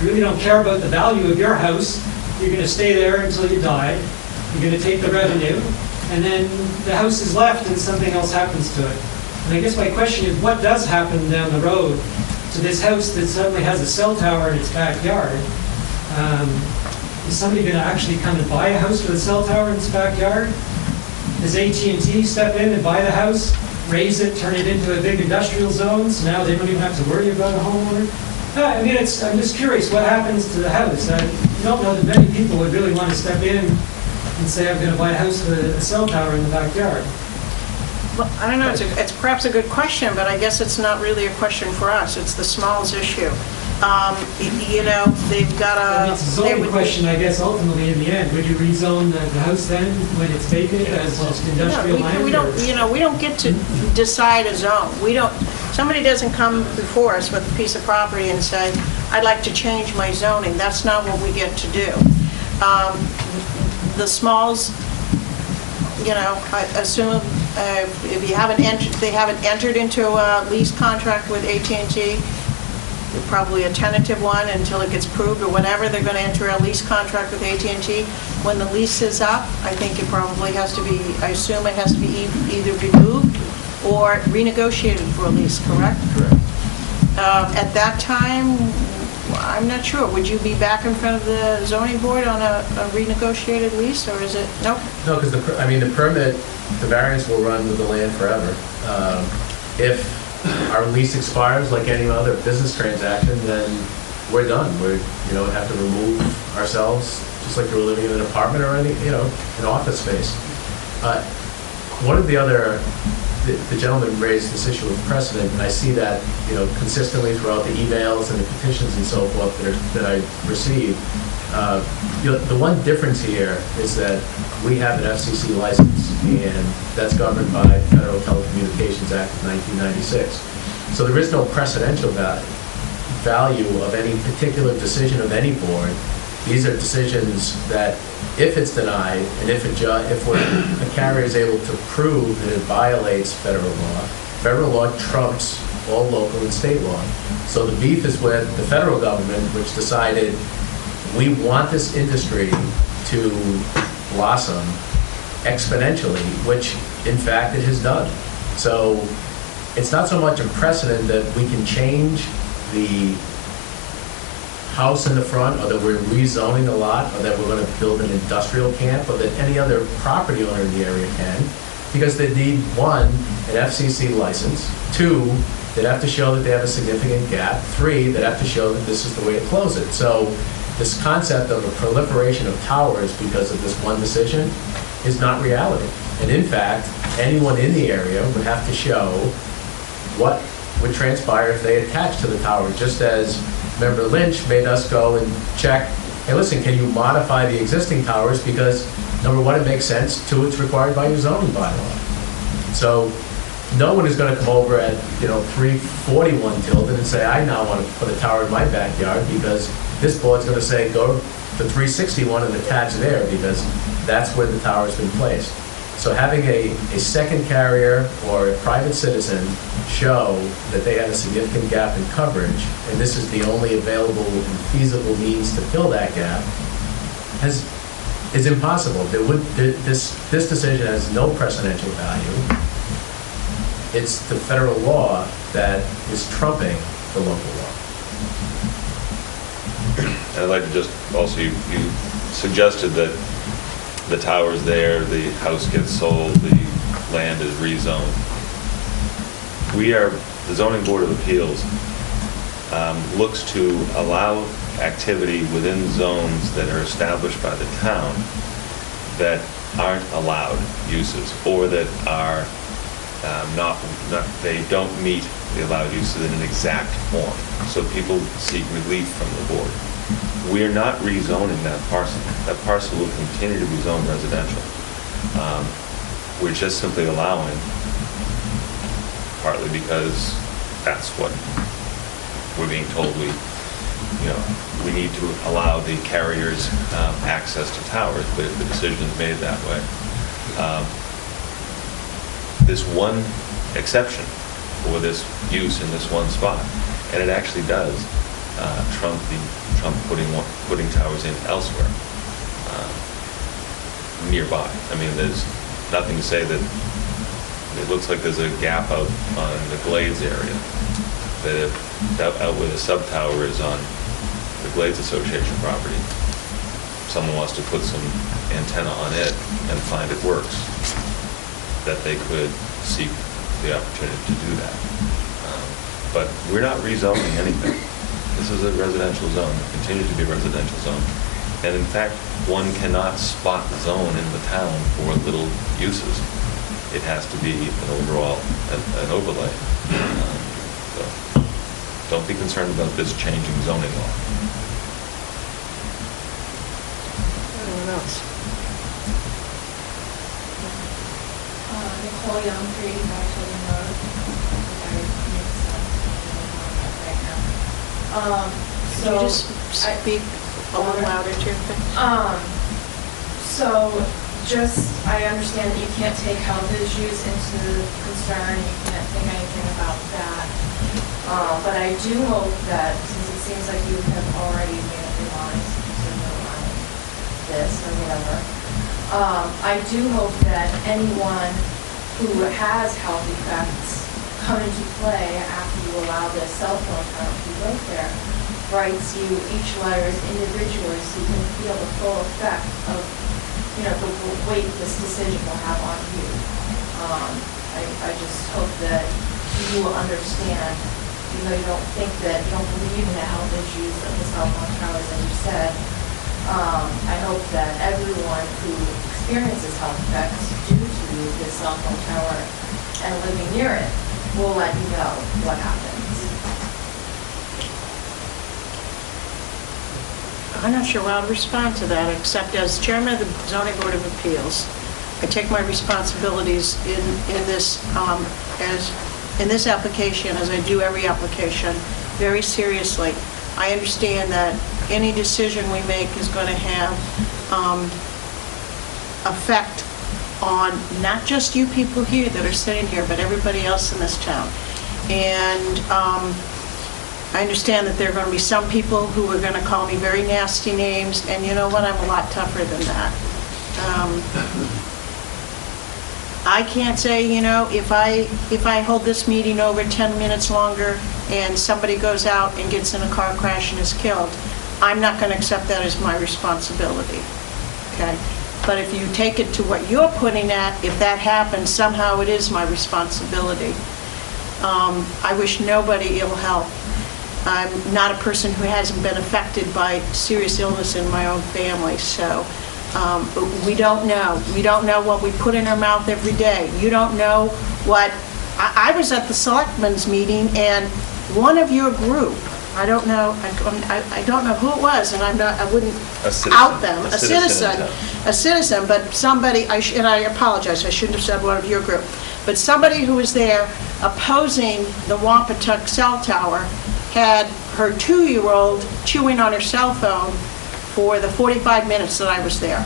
you really don't care about the value of your house. You're going to stay there until you die. You're going to take the revenue, and then the house is left and something else happens to it. And I guess my question is, what does happen down the road to this house that suddenly has a cell tower in its backyard? Is somebody going to actually come and buy a house with a cell tower in its backyard? Does AT&T step in and buy the house, raise it, turn it into a big industrial zone, so now they don't even have to worry about a homeowner? No, I mean, I'm just curious what happens to the house. I don't know that many people would really want to step in and say, I'm going to buy a house with a cell tower in the backyard. Well, I don't know, it's perhaps a good question, but I guess it's not really a question for us. It's the Smalls issue. You know, they've got I mean, a... it's a zoning question, I guess, ultimately, in the end. Would you rezone the house then, when it's vacant, as just industrial land? We don't, you know, we don't get to decide a zone. We don't, somebody doesn't come before us with a piece of property and say, I'd like to change my zoning. That's not what we get to do. The Smalls, you know, I assume if you haven't entered, they haven't entered into a lease contract with AT&T, probably a tentative one until it gets approved or whatever, they're going to enter a lease contract with AT&T. When the lease is up, I think it probably has to be, I assume it has to be either removed or renegotiated for a lease, correct? Correct. At that time, I'm not sure. Would you be back in front of the zoning board on a renegotiated lease, or is it, nope? No, because the permit, the variance will run with the land forever. If our lease expires like any other business transaction, then we're done. We, you know, have to remove ourselves, just like we were living in an apartment or any, you know, an office space. One of the other, the gentleman raised this issue of precedent, and I see that, you know, consistently throughout the emails and the petitions and so forth that I receive. You know, the one difference here is that we have an FCC license, and that's governed by Federal Telecommunications Act of 1996. So there is no precedential value of any particular decision of any board. These are decisions that, if it's denied, and if a carrier is able to prove that it violates federal law trumps all local and state law. So the beef is with the federal government, which decided we want this industry to blossom exponentially, which in fact it has done. So it's not so much a precedent that we can change the house in the front, or that we're rezoning a lot, or that we're going to build an industrial camp, or that any other property owner in the area can, because they need, one, an FCC license, two, they'd have to show that they have a significant gap, three, they'd have to show that this is the way to close it. So this concept of a proliferation of towers because of this one decision is not reality. And in fact, anyone in the area would have to show what would transpire if they attached to the tower, just as Member Lynch made us go and check, hey, listen, can you modify the existing towers? Because number one, it makes sense. Two, it's required by your zoning bylaw. So no one is going to come over at, you know, 341 Tilden and say, I now want to put a tower in my backyard, because this board's going to say, go to 361 and attach there, because that's where the tower's been placed. So having a second carrier or a private citizen show that they have a significant gap in coverage, and this is the only available and feasible means to fill that gap, is impossible. This decision has no precedential value. It's the federal law that is trumping the local law. And I'd like to just also, you suggested that the tower's there, the house gets sold, the land is rezoned. The Zoning Board of Appeals looks to allow activity within zones that are established by the town that aren't allowed uses, or that are they don't meet the allowed uses in an exact form. So people seek relief from the board. We are not rezoning that parcel. That parcel will continue to be zoned residential. We're just simply allowing, partly because that's what we're being told we need to allow the carriers access to towers, but if the decision is made that way. This one exception for this use in this one spot, and it actually does trump putting towers in elsewhere nearby. I mean, there's nothing to say that it looks like there's a gap out on the Glades area, that if out where the sub tower is on the Glades Association property, someone wants to put some antenna on it and find it works, that they could seek the opportunity to do that. But we're not rezoning anything. This is a residential zone, continues to be a residential zone. And in fact, one cannot spot zone in the town for little uses. it has to be an overall, an overlay. So don't be concerned about this changing zoning law. Anyone else? Nicole Young, 385 Children Road. Could you just speak a little louder to your thing? So just, I understand that you can't take health issues into concern, you can't think anything about that. But I do hope that, since it seems like you have already made up your minds to go on this or whatever, I do hope that anyone who has health effects come into play after you allow this cell phone tower to be right there, writes you each letters individually so you can feel the full effect of, the weight this decision will have on you. I just hope that you will understand, even though you don't think that, you don't believe in the health issues of the cell phone towers, as you said. I hope that everyone who experiences health effects due to this cell phone tower and living near it will let you know what happens. I'm not sure how to respond to that, except as chairman of the zoning board of appeals, I take my responsibilities in this application, as I do every application, very seriously. I understand that any decision we make is going to have effect on not just you people here that are sitting here, but everybody else in this town. And I understand that there are going to be some people who are going to call me very nasty names, and you know what? I'm a lot tougher than that. I can't say, if I hold this meeting over 10 minutes longer and somebody goes out and gets in a car crash and is killed, I'm not going to accept that as my responsibility, okay? But if you take it to what you're putting at, if that happens, somehow it is my responsibility. I wish nobody ill health. I'm not a person who hasn't been affected by serious illness in my own family, so we don't know. We don't know what we put in our mouth every day. You don't know what... I was at the selectmen's meeting, and one of your group, I don't know who it was, and I wouldn't out them. A citizen, but somebody, and I apologize, I shouldn't have said one of your group, but somebody who was there opposing the Wampatuck cell tower had her 2-year-old chewing on her cell phone for the 45 minutes that I was there.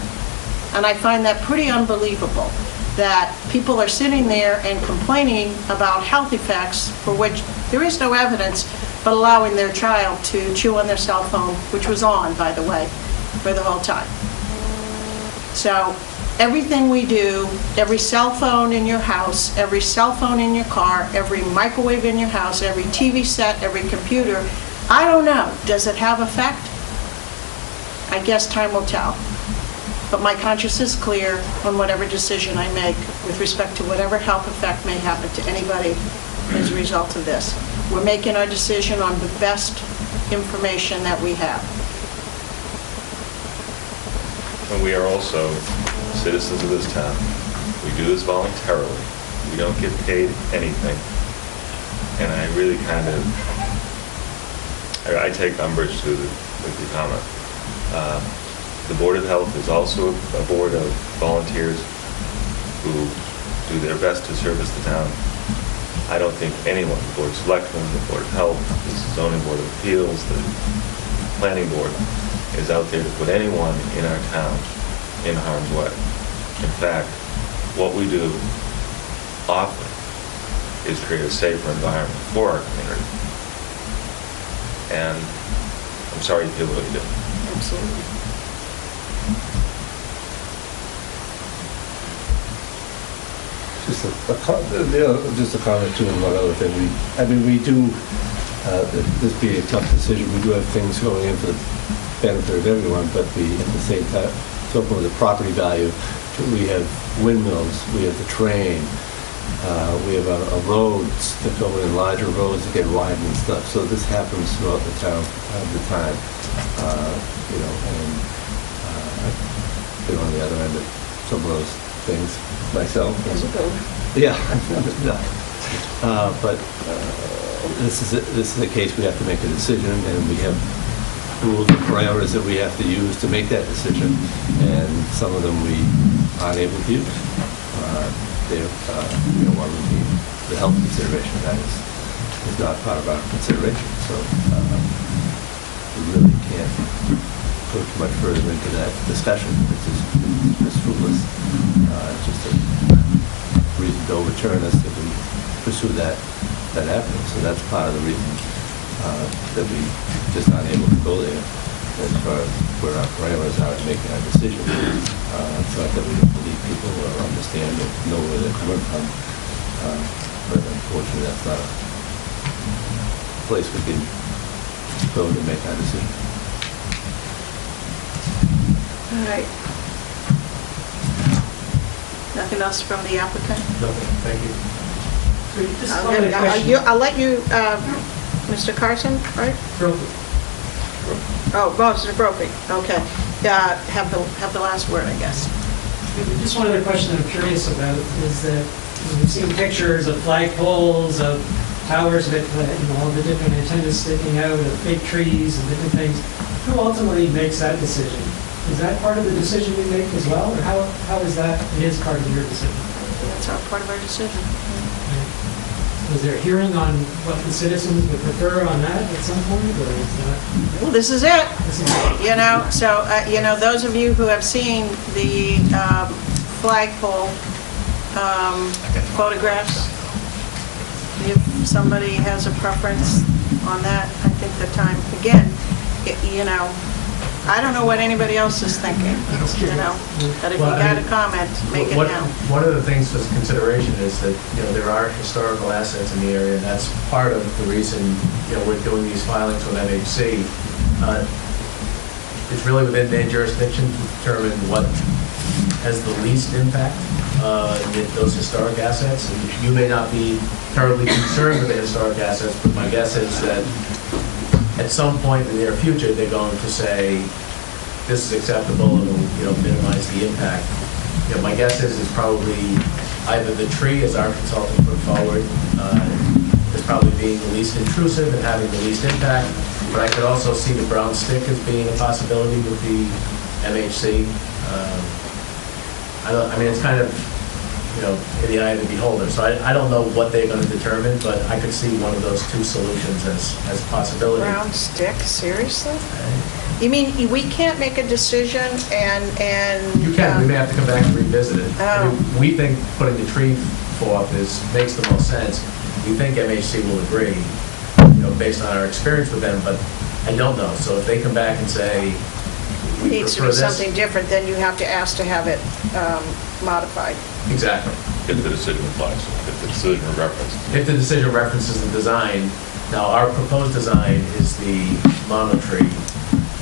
And I find that pretty unbelievable, that people are sitting there and complaining about health effects for which there is no evidence, but allowing their child to chew on their cell phone, which was on, by the way, for the whole time. So everything we do, every cell phone in your house, every cell phone in your car, every microwave in your house, every TV set, every computer, I don't know. Does it have effect? I guess time will tell. But my conscience is clear on whatever decision I make with respect to whatever health effect may happen to anybody as a result of this. We're making our decision on the best information that we have. And we are also citizens of this town. We do this voluntarily. We don't get paid anything. And I really I take umbrage to the comment. The Board of Health is also a board of volunteers who do their best to service the town. I don't think anyone, the Board of Selectmen, the Board of Health, the Zoning Board of Appeals, the Planning Board, is out there to put anyone in our town in harm's way. In fact, what we do often is create a safer environment for our community. And I'm sorry you feel what you do. Absolutely. Just a comment too, and one other thing. We do, this being a tough decision, we do have things going in for the benefit of everyone, but at the same time, so for the property value, we have windmills, we have the train, we have a roads that go in, larger roads that get widened and stuff. So this happens throughout the town all the time, and I've been on the other end of some of those things myself. As a builder. Yeah. But this is a case we have to make a decision, and we have rules and parameters that we have to use to make that decision, and some of them we aren't able to use. One would be the health consideration. That is not part of our consideration, so we really can't go too much further into that discussion. It's fruitless. It's just a reason to overturn us if we pursue that avenue. So that's part of the reason that we just aren't able to go there as far as where our parameters are in making our decision. It's not that we don't believe people or understand or know where they're coming from, but unfortunately that's not a place we can go to make our decision. All right. Nothing else from the applicant? Nothing, thank you. I'll let you, Mr. Carson, right? Oh, Mr. Brophy, okay. Have the last word, I guess. Just one other question I'm curious about is that we've seen pictures of flagpoles, of towers with all the different antennas sticking out, of fake trees and different things. Who ultimately makes that decision? Is that part of the decision we make as well, or how is that? It is part of your decision. That's all part of our decision. Was there a hearing on what the citizens would prefer on that at some point, or is that? Well, this is it. This is it. You know, so, those of you who have seen the flagpole photographs, if somebody has a preference on that, I think the time, again, I don't know what anybody else is thinking, but if you got a comment, make it now. One of the things for consideration is that, there are historical assets in the area, and that's part of the reason, we're doing these filings with MHC. It's really within their jurisdiction to determine what has the least impact with those historic assets. And you may not be terribly concerned with the historic assets, but my guess is that at some point in the near future, they're going to say, this is acceptable and will, minimize the impact. My guess is it's probably either the tree, as our consultant put forward, is probably being the least intrusive and having the least impact. But I could also see the brown stick as being a possibility with the MHC. It's kind of, in the eye of the beholder. So I don't know what they're going to determine, but I could see one of those two solutions as a possibility. Brown stick, seriously? You mean we can't make a decision and You can. We may have to come back and revisit it. Oh. We think putting the tree forth makes the most sense. We think MHC will agree, based on our experience with them, but I don't know. So if they come back and say, we needs to prefer be this. something different, then you have to ask to have it modified. Exactly. If the decision applies, if the decision references. If the decision references the design, now our proposed design is the mono tree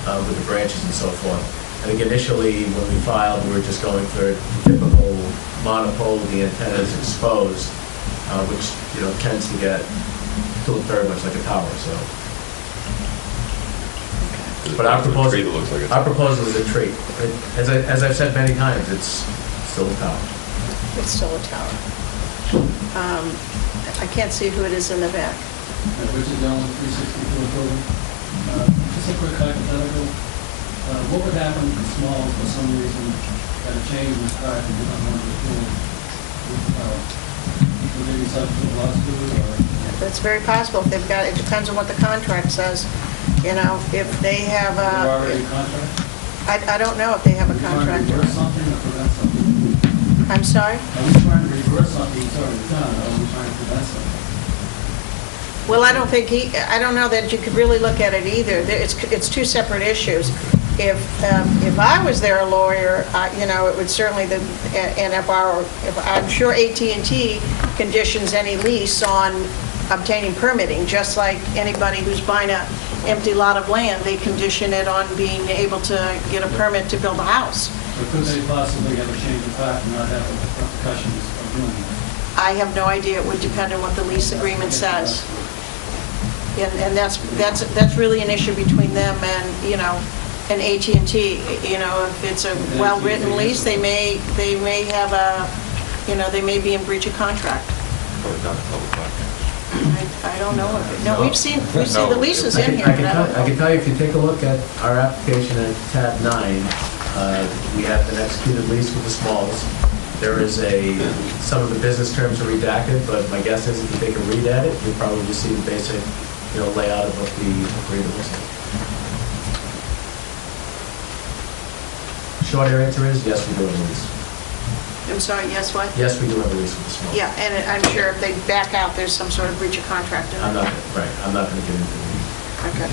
with the branches and so forth. I think initially when we filed, we were just going for typical monopole with the antennas exposed, which tends to look very much like a tower. So, but our proposal is a tree. As I've said many times, it's still a tower. It's still a tower. I can't see who it is in the back. Richard Jones, 364 Building. Just a quick hypothetical. What would happen if the Smalls, for some reason, got a change in the sky and did not want to do it? Would they be subject to a lawsuit or? That's very possible. If they've got, it depends on what the contract says. If they have Is there a, already a contract? I don't know if they have a Are we trying to contract. reverse something or prevent something? I'm sorry? Are we trying to reverse something that's already done, or are we trying to prevent something? Well, I don't know that you could really look at it either. It's two separate issues. If I was their lawyer, it would certainly, and if I'm sure AT&T conditions any lease on obtaining permitting, just like anybody who's buying an empty lot of land, they condition it on being able to get a permit to build a house. Or could they possibly have a change of fact and not have the repercussions of doing that? I have no idea. It would depend on what the lease agreement says. And that's really an issue between them and, And AT&T, you know, if it's a well-written lease, they may have a, you know, they may be in breach of contract. Probably not a public podcast. I don't know. No, we've seen the leases in here. I can tell you, if you take a look at our application at tab 9, we have an executed lease with the Smalls. There is some of the business terms are redacted, but my guess is if you take a read at it, you'll probably see the basic, you know, layout of what the agreement is. Short answer is yes, we do have a lease. I'm sorry, yes, what? Yes, we do have a lease with the Smalls. Yeah, and I'm sure if they back out, there's some sort of breach of contract in it. I'm not going to get into the Okay.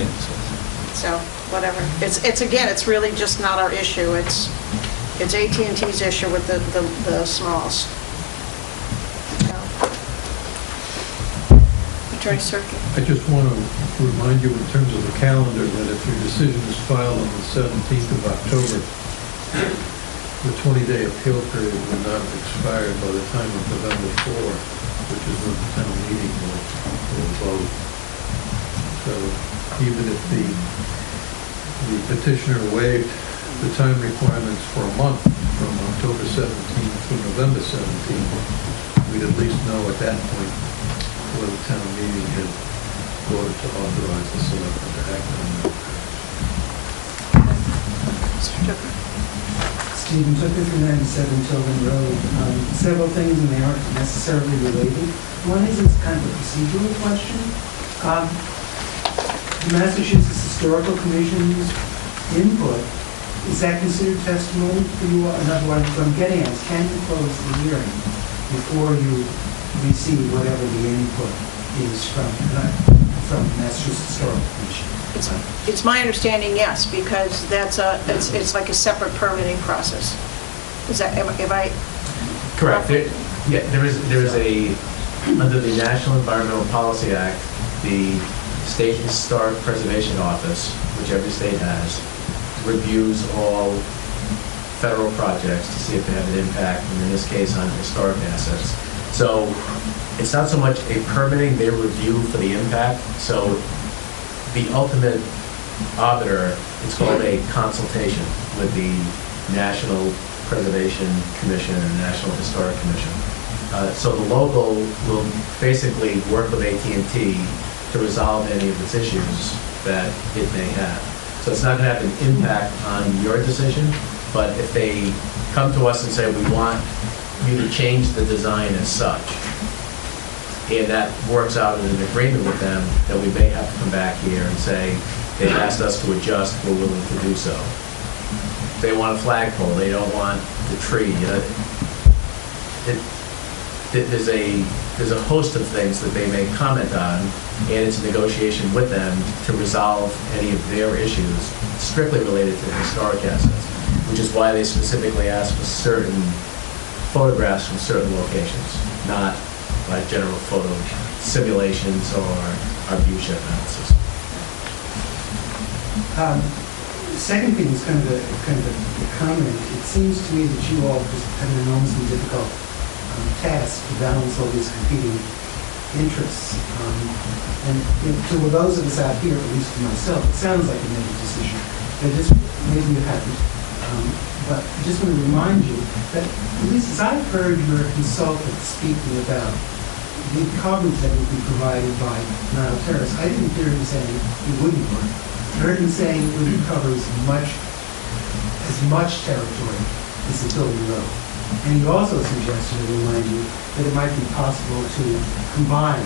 So, whatever. It's again, it's really just not our issue. It's AT&T's issue with the Smalls. Attorney Serkin. I just want to remind you in terms of the calendar that if your decision is filed on the 17th of October, the 20-day appeal period will not have expired by the time of November 4, which is when the town meeting will vote. So even if the petitioner waived the time requirements for a month from October 17th to November 17th, we'd at least know at that point whether the town meeting had voted to authorize the selectmen to act on that. Stephen Tucker from 97 Tilden Road. Several things, and they aren't necessarily related. One is it's kind of a procedural question. The Massachusetts Historical Commission's input, is that considered testimony for you? In other words, what I'm getting at is, can you close the hearing before you receive whatever the input is from the Massachusetts Historical Commission? It's my understanding, yes, because it's like a separate permitting process. Is that, if I? Correct. There is a, under the National Environmental Policy Act, the State Historic Preservation Office, which every state has, reviews all federal projects to see if they have an impact, and in this case on historic assets. So it's not so much a permitting, they review for the impact. So the ultimate arbiter, it's called a consultation with the National Preservation Commission and National Historic Commission. So the local will basically work with AT&T to resolve any of its issues that it may have. So it's not going to have an impact on your decision, but if they come to us and say, we want you to change the design as such, and that works out in an agreement with them, then we may have to come back here and say, they've asked us to adjust, we're willing to do so. They want a flagpole, they don't want the tree. You know, there's a host of things that they may comment on, and it's a negotiation with them to resolve any of their issues strictly related to historic assets, which is why they specifically ask for certain photographs from certain locations, not like general photo simulations or our view shed analysis. The second thing is kind of a comment. It seems to me that you all just have an enormously difficult task to balance all these competing interests. And to those of us out here, at least to myself, it sounds like you made a decision. Maybe you haven't. But I just want to remind you that, at least as I've heard your consultant speaking about the coverage that would be provided by Nile Terrace, I didn't hear him saying it wouldn't work. I heard him saying it would cover as much territory as the building road. And he also suggested, to remind you, that it might be possible to combine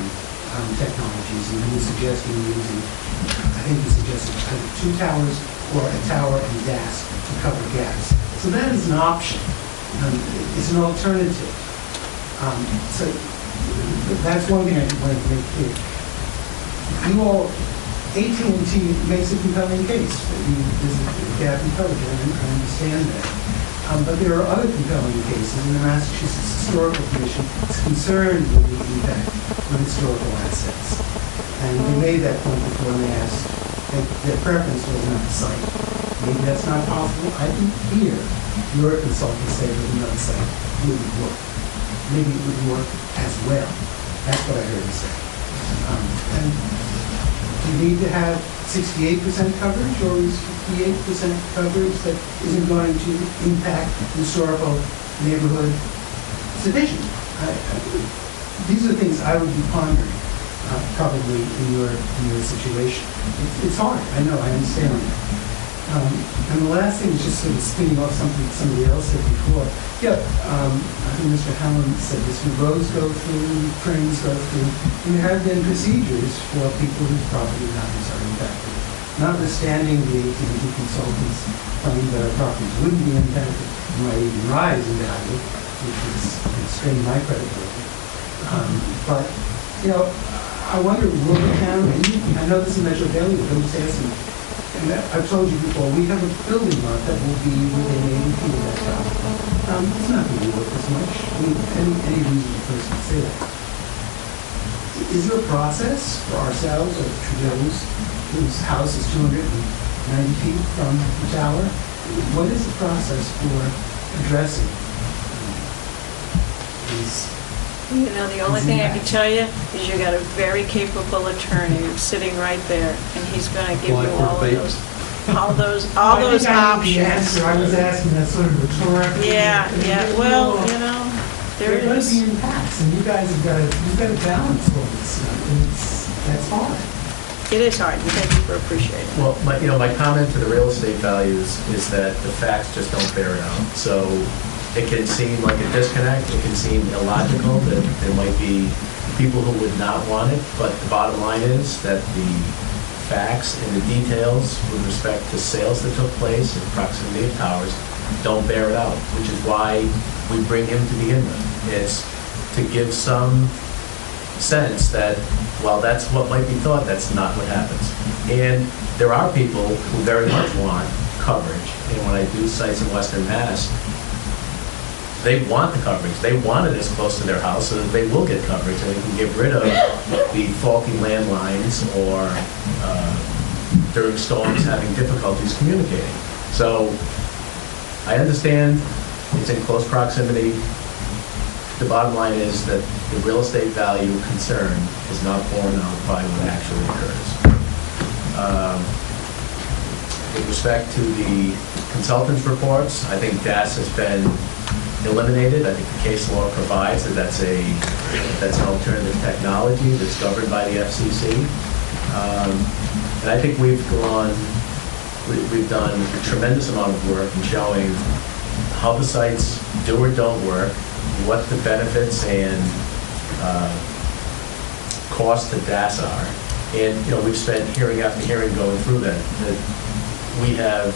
technologies. And he was suggesting using, I think he suggested either 2 towers or a tower and gas to cover gas. So that is an option. It's an alternative. So that's one thing I want to make clear. You all, AT&T makes a compelling case that there's a gap in coverage. I understand that. But there are other compelling cases, and the Massachusetts Historical Commission is concerned with the impact of historical assets. And they made that point before they asked that their preference was not the site. Maybe that's not possible. I can hear your consultant say that another site wouldn't work. Maybe it would work as well. That's what I heard him say. And do you need to have 68% coverage, or is 68% coverage that isn't going to impact historical neighborhood division. These are things I would be pondering, probably in your situation. It's hard, I know, I understand that. And the last thing is just sort of spinning off something somebody else said before. Yeah, I think Mr. Howland said this, when roads go through, trains go through, and there have been procedures for people whose property values are impacted. Notwithstanding the AT&T consultants claim that our properties wouldn't be impacted, and might even rise in value, which would strain my credibility. But, you know, I wonder, will the town, and I know this is Metro Daily, but I'm just asking, and I've told you before, we have a building lot that will be within 80 feet of that property. It's not going to be worth as much. I mean, any reasonable person would say that. Is there a process for ourselves or Trudeau's, whose house is 290 feet from the tower? What is the process for addressing these? You know, the only thing I can tell you is you got a very capable attorney sitting right there, and he's going to give you all those options. I was asking that sort of rhetorically. Yeah, well, you know, there going to is. be impacts, and you guys have got to balance all this stuff, and that's hard. It is hard, and thank you for appreciating it. Well, my comment to the real estate values is that the facts just don't bear it out. So it can seem like a disconnect, it can seem illogical that there might be people who would not want it, but the bottom line is that the facts and the details with respect to sales that took place in proximity of towers don't bear it out, which is why we bring him to begin with. It's to give some sense that while that's what might be thought, that's not what happens. And there are people who very much want coverage, and when I do sites in Western Mass, they want the coverage. They want it as close to their house so that they will get coverage and they can get rid of the faulty landlines or during storms having difficulties communicating. So I understand it's in close proximity. The bottom line is that the real estate value concern is not borne out by what actually occurs. With respect to the consultants' reports, I think DAS has been eliminated. I think the case law provides that that's an alternative technology that's governed by the FCC. And I think we've done a tremendous amount of work in showing how the sites do or don't work, what the benefits and cost to DAS are. And, you know, we've spent hearing after hearing going through that we have,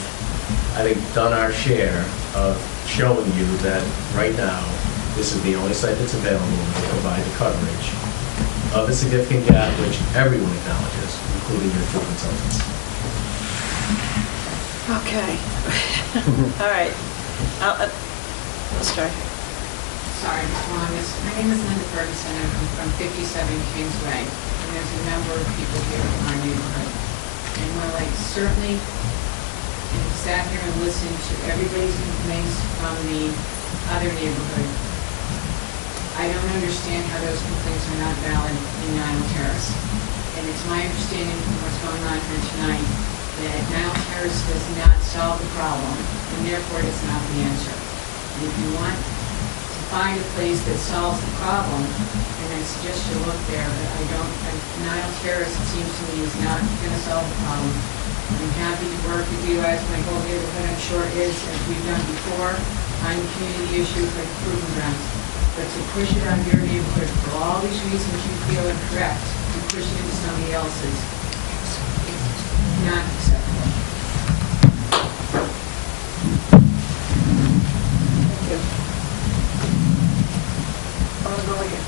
I think, done our share of showing you that right now, this is the only site that's available to provide the coverage of a significant gap, which everyone acknowledges, including your two consultants. Okay. All right. Let's start. Sorry, Mr. Longus. My name is Linda Ferguson. I'm from 57 Kingsway. And there's a number of people here in our neighborhood. And while I certainly sat here and listened to everybody's complaints from the other neighborhood, I don't understand how those complaints are not valid in Nile Terrace. And it's my understanding from what's going on here tonight that Nile Terrace does not solve the problem, and therefore it's not the answer. And if you want to find a place that solves the problem, and I suggest you look there, but Nile Terrace, it seems to me, is not going to solve the problem. I'm happy to work with you, as my whole neighborhood, I'm sure, is, as we've done before, on community issues like proving grounds. But to push it on your neighborhood for all these reasons you feel are correct, to push it into somebody else's, it's not acceptable. Thank you. I'm going to go again.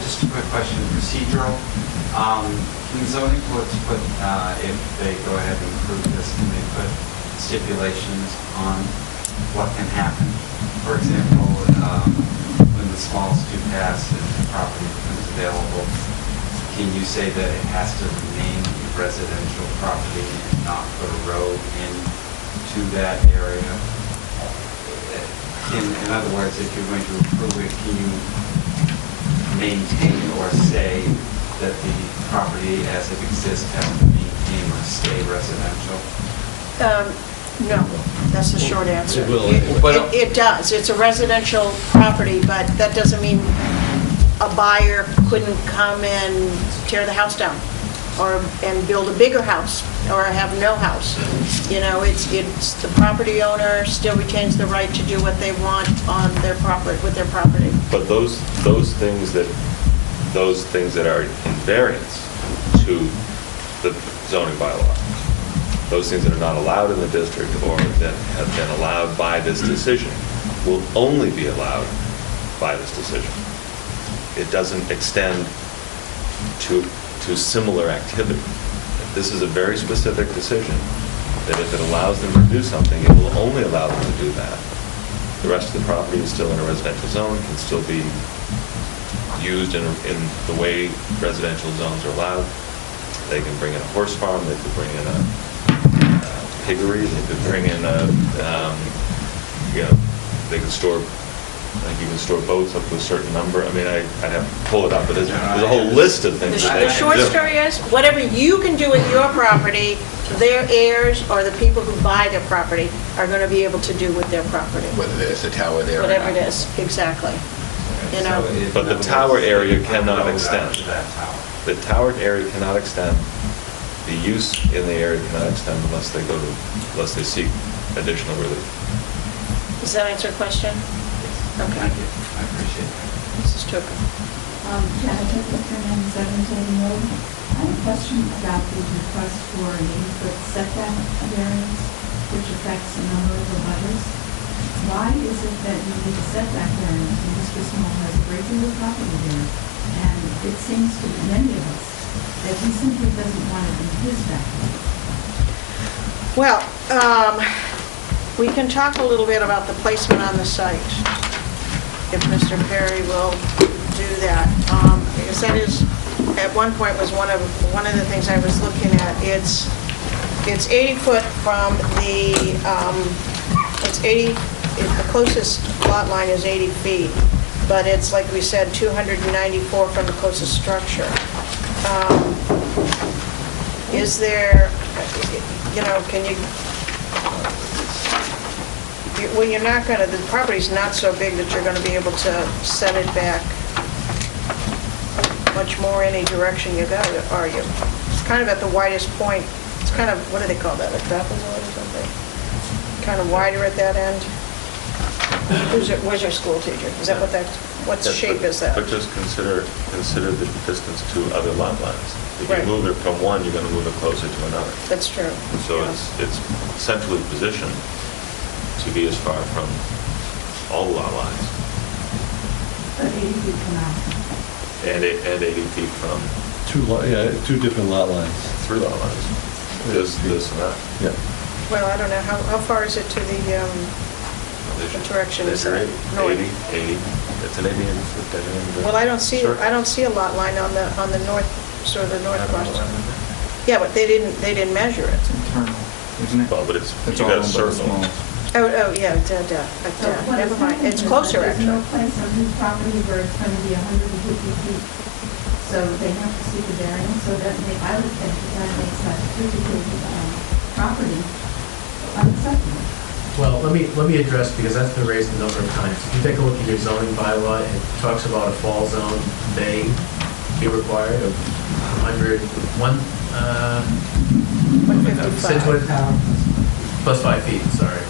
Just a quick question, procedural. Can zoning boards put, if they go ahead and approve this, can they put stipulations on what can happen? For example, when the smalls do pass and the property becomes available, can you say that it has to remain a residential property and not put a road into that area? In other words, if you're going to approve it, can you maintain or say that the property as it exists has to be AIM stay residential? No, that's the short answer. It will. It does. It's a residential property, but that doesn't mean a buyer couldn't come and tear the house down and build a bigger house or have no house. You know, it's the property owner still retains the right to do what they want on their property, with their property. But those things that are in variance to the zoning bylaw, those things that are not allowed in the district or that have been allowed by this decision will only be allowed by this decision. It doesn't extend to similar activity. This is a very specific decision that if it allows them to do something, it will only allow them to do that. The rest of the property is still in a residential zone, can still be used in the way residential zones are allowed. They can bring in a horse farm, they could bring in a piggery, they could bring in they could store, I think you can store boats up to a certain number. I mean, I'd have to pull it up, but there's a whole list of things that they The can short do. story is, whatever you can do with your property, their heirs or the people who buy their property are going to be able to do with their property. Whether there's a tower there or not. Whatever it is, exactly. You know, But the tower area cannot extend. The tower area cannot extend. The use in the area cannot extend unless they seek additional relief. does that answer your question? Okay. Thank you, I appreciate it. Mrs. Tucker. Janet Whitman, 7 Road. I have a question about the request for an 80-foot setback variance, which affects a number of abutters. Why is it that you need a setback variance when Mr. Small has a great deal of property there? And it seems to many of us that he simply doesn't want it in his backyard. Well, we can talk a little bit about the placement on the site, if Mr. Perry will do that. Because that is, at one point, was one of the things I was looking at. It's 80 foot from the, the closest lot line is 80 feet, but it's, like we said, 294 from the closest structure. Is there, can you, well, you're not going to, the property's not so big that you're going to be able to set it back much more any direction you go, are you? It's kind of at the widest point. It's kind of, what do they call that, a trapezoid or something? Kind of wider at that end? Where's your school teacher? Is that what what shape is that? But just consider the distance to other lot lines. If Right. you move it from one, you're going to move it closer to another. That's true. So yeah. it's centrally positioned to be as far from all the lot lines. But 80 feet from out. And 80 feet from Two different lot lines. 3 lot lines. This and that. Yeah. Well, I don't know, how far is it to the direction is that? 80. It's an 80 foot dead end. Well, I don't see a lot line on the north, sort of the north cross. Yeah, but they didn't measure it. Internal, isn't it? Well, but it's you all got a owned by the circle. small. Oh, yeah, So what never is mind. happening It's is closer, that actually. There's no place on his property where it's going to be 150 feet. So they have to seek a variance, so that I would think that makes that physical property unacceptable. Well, let me address, because that's been raised a number of times. If you take a look at your zoning bylaw, it talks about a fall zone may be required of 155. Scituate plus 5 feet, sorry.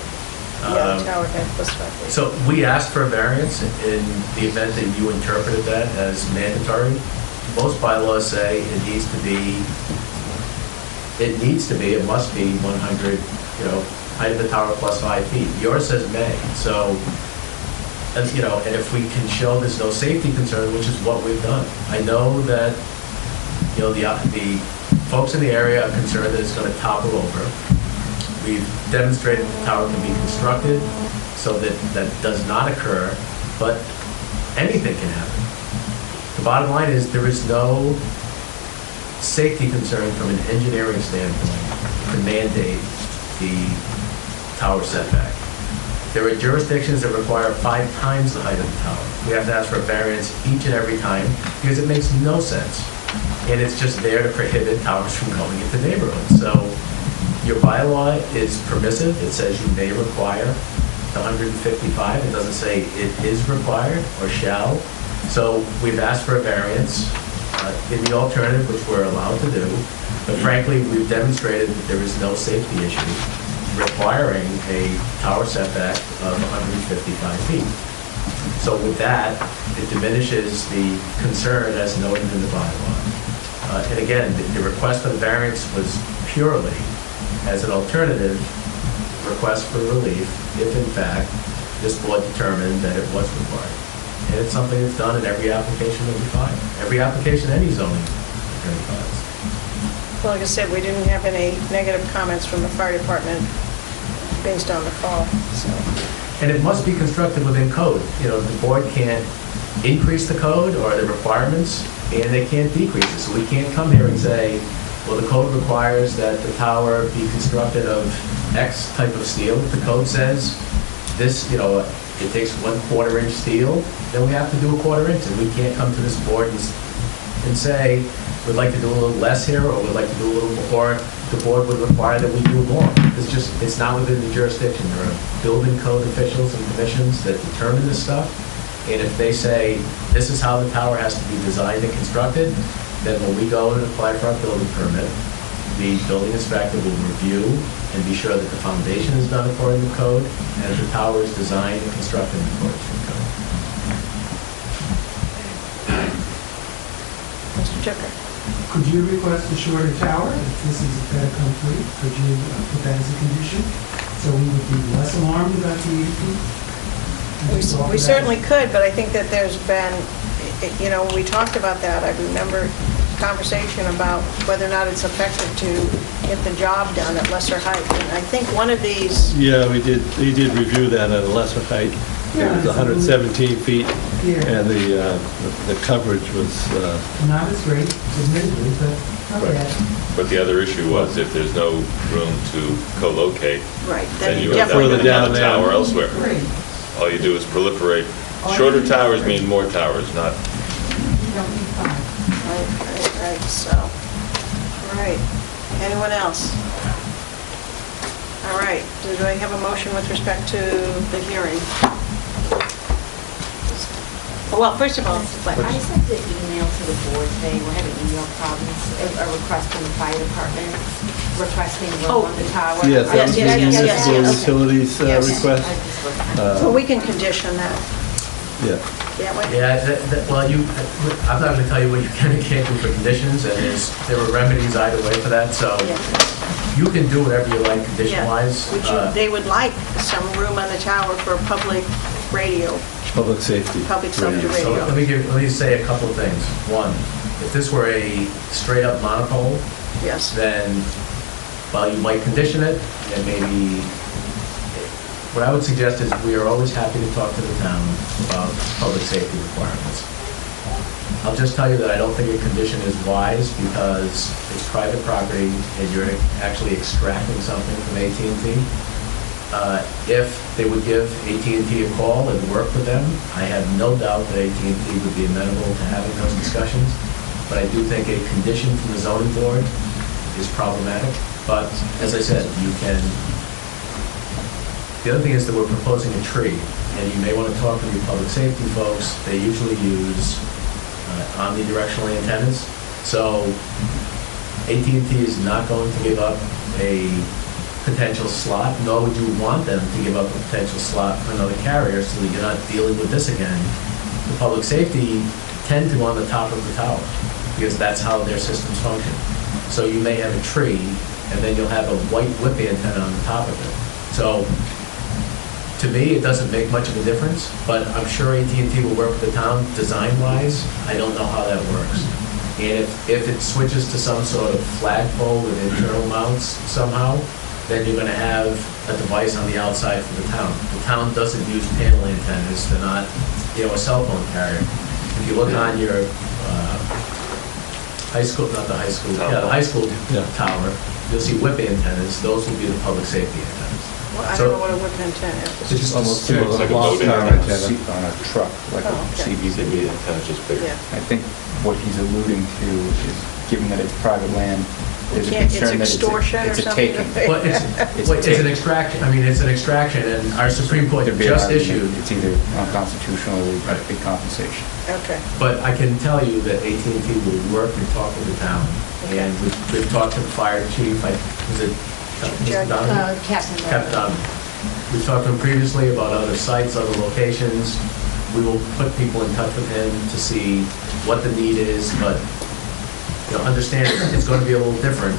Yeah, the tower head plus 5 feet. So we asked for a variance in the event that you interpreted that as mandatory. Most bylaws say it must be 100, height of the tower plus 5 feet. Yours says may, so, and if we can show there's no safety concern, which is what we've done. I know that, the folks in the area are concerned that it's going to topple over. We've demonstrated the tower can be constructed so that that does not occur, but anything can happen. The bottom line is there is no safety concern from an engineering standpoint to mandate the tower setback. There are jurisdictions that require 5 times the height of the tower. We have to ask for a variance each and every time because it makes no sense and it's just there to prohibit towers from going into neighborhoods. So your bylaw is permissive. It says you may require the 155. It doesn't say it is required or shall. So we've asked for a variance in the alternative, which we're allowed to do. But frankly, we've demonstrated that there is no safety issue requiring a tower setback of 155 feet. So with that, it diminishes the concern as noted in the bylaw. And again, the request for the variance was purely as an alternative request for relief if in fact this board determined that it was required. And it's something that's done in every application that we file. Every application any zoning attorney files. Well, like I said, we didn't have any negative comments from the fire department based on the call, so. And it must be constructed within code. You know, the board can't increase the code or the requirements, and they can't decrease it. So we can't come here and say, well, the code requires that the tower be constructed of X type of steel. If the code says this, you know, it takes 1/4 inch steel, then we have to do a 1/4 inch. And we can't come to this board and say, we'd like to do a little less here, or we'd like to do a little more. The board would require that we do more. It's not within the jurisdiction. There are building code officials and commissions that determine this stuff. And if they say, this is how the tower has to be designed and constructed, then when we go and apply for our building permit, the building inspector will review and be sure that the foundation is done according to code, and that the tower is designed and constructed according to code. Mr. Tucker? Could you request a shorter tower if this is a fait accompli? Could you put that as a condition? So we would be less alarmed about the 8 feet? We certainly could, but I think that there's been, you know, we talked about that. I remember conversation about whether or not it's effective to get the job done at lesser height. And I think one of these... Yeah, we did review that at a lesser height. It was 117 feet, and the coverage was... Not as great, admittedly, but not bad. But the other issue was if there's no room to co-locate, Right. then you have to have a tower elsewhere. Great. All you do is proliferate. Shorter towers mean more towers, not... You don't need 5. Right, so, all right. Anyone else? All right, do I have a motion with respect to the hearing? Well, first of all, But I sent an email to the board today, we're having email problems, a request from the fire department requesting room on the tower. Yes, that was the municipal yes. utilities Yes. request. Well, we can condition that. Yeah. Yeah, well, I'm not going to tell you what you can and can't do for conditions, and there were remedies either way for that, so you can do whatever you like condition-wise. They would like some room on the tower for public radio. Public safety. Public safety So radio. let me say a couple of things. One, if this were a straight-up monopole, Yes. then, well, you might condition it, and maybe, what I would suggest is we are always happy to talk to the town about public safety requirements. I'll just tell you that I don't think a condition is wise because it's private property and you're actually extracting something from AT&T. If they would give AT&T a call and work with them, I have no doubt that AT&T would be amenable to having those discussions. But I do think a condition from the zoning board is problematic. But as I said, you can. The other thing is that we're proposing a tree, and you may want to talk to your public safety folks. They usually use omnidirectional antennas. So AT&T is not going to give up a potential slot, nor would you want them to give up a potential slot for another carrier so that you're not dealing with this again. The public safety tend to go on the top of the tower because that's how their systems function. So you may have a tree, and then you'll have a white whip antenna on the top of it. So to me, it doesn't make much of a difference, but I'm sure AT&T will work with the town design-wise. I don't know how that works. And if it switches to some sort of flagpole with internal mounts somehow, then you're going to have a device on the outside for the town. The town doesn't use panel antennas. They're not, a cell phone carrier. If you look on your high school, not the high school, the high school tower, you'll see whip antennas. Those will be the public safety antennas. I So- don't know what a whip antenna is. It's just Almost a- similar like to a a boat antenna on a truck, like Oh, a okay. CB. Antenna's just bigger. Yeah. I think what he's alluding to is, given that it's private land, there's a Can't- concern that it's extortion or it's a something? taking. Well, it's an extraction, I mean, it's an extraction, and our Supreme Court There'd be an just argument issued, It's either unconstitutional or Right. big compensation. Okay. but I can tell you that AT&T will work and talk with the town. And we've talked to the fire chief, was it Mr. Donovan? Captain Donovan. We've talked to him previously about other sites, other locations. We will put people in touch with him to see what the need is, but, you know, understand it's going to be a little different,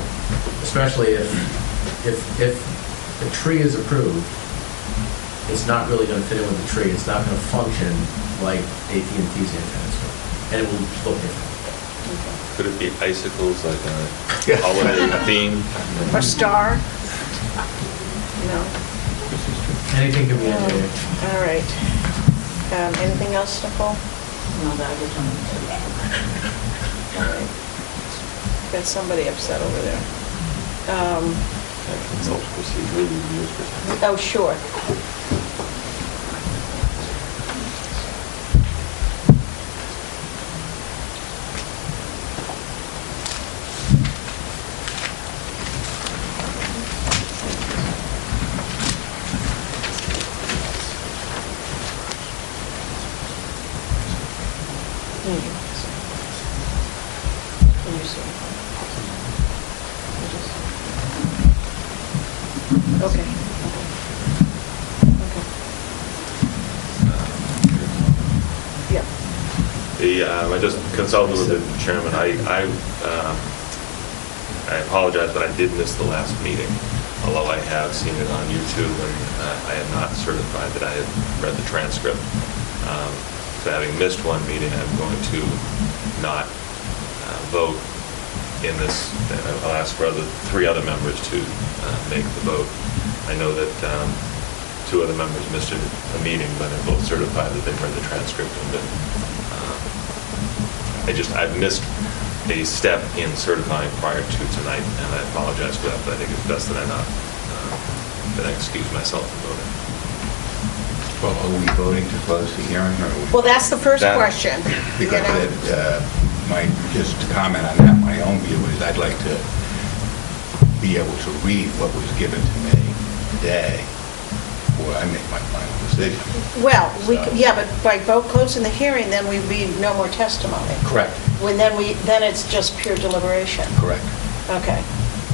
especially if the tree is approved, it's not really going to fit in with the tree. It's not going to function like AT&T's antennas will, and it will look different. Could it be icicles, like a holiday theme? A star? No. Anything can be engineered. All right. Anything else, Nicole? No, that was on the All right. Got somebody upset over there. Consult procedure reviews. Oh, sure. Can you see? Okay. Okay. Yeah. I just consulted with the chairman. I apologize, but I did miss the last meeting, although I have seen it on YouTube, and I am not certified that I have read the transcript. So having missed one meeting, I'm going to not vote in this. I'll ask for three other members to make the vote. I know that two other members missed a meeting, but they're both certified that they've read the transcript and been. I've missed a step in certifying prior to tonight, and I apologize for that, but I think it's best that I not, that I excuse myself from voting. Well, are we voting to close the hearing, or? Well, that's the first That- question. you Because know? just to comment on that, my own view is I'd like to be able to read what was given to me today before I make my final decision. Well, So- yeah, but by vote closing the hearing, then we'd be no more testimony. Correct, Then it's just pure deliberation. correct. Okay.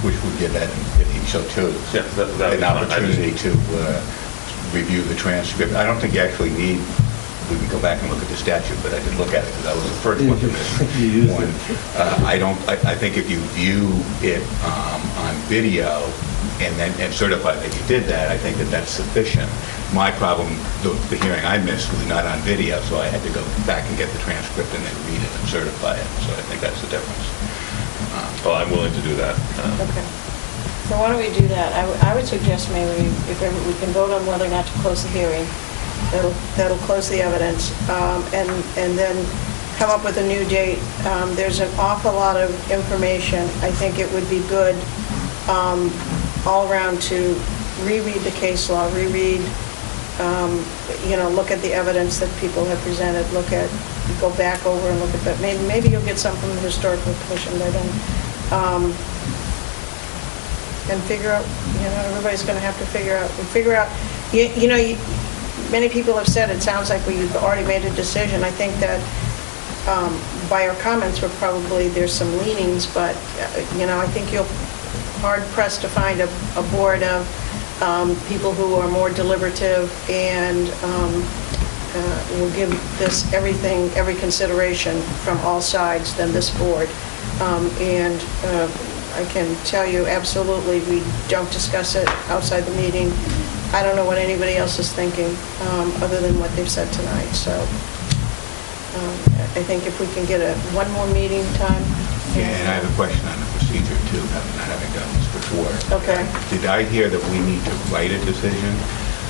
Which would give Ed, if he so chose, Yeah, that would an be fine. opportunity to review the transcript. I don't think you actually need, we can go back and look at the statute, but I did look at it because that was the first one to miss one. I think if you view it on video and certify that you did that, I think that that's sufficient. My problem, the hearing I missed was not on video, so I had to go back and get the transcript and then read it and certify it. So I think that's the difference. Well, I'm willing to do that. Okay. So why don't we do that? I would suggest maybe if we can vote on whether or not to close the hearing. That'll close the evidence, and then come up with a new date. There's an awful lot of information. I think it would be good all around to reread the case law, look at the evidence that people have presented, go back over and look at that. Maybe you'll get some from the Historical Commission by then. And figure out, everybody's going to have to figure out, many people have said, it sounds like we've already made a decision. I think that by our comments, there's some leanings, but, I think you'll hard pressed to find a board of people who are more deliberative and will give this every consideration from all sides than this board. And I can tell you absolutely, we don't discuss it outside the meeting. I don't know what anybody else is thinking, other than what they've said tonight. So I think if we can get one more meeting time. Yeah, and I have a question on the procedure too, not having done this before. Okay. Did I hear that we need to write a decision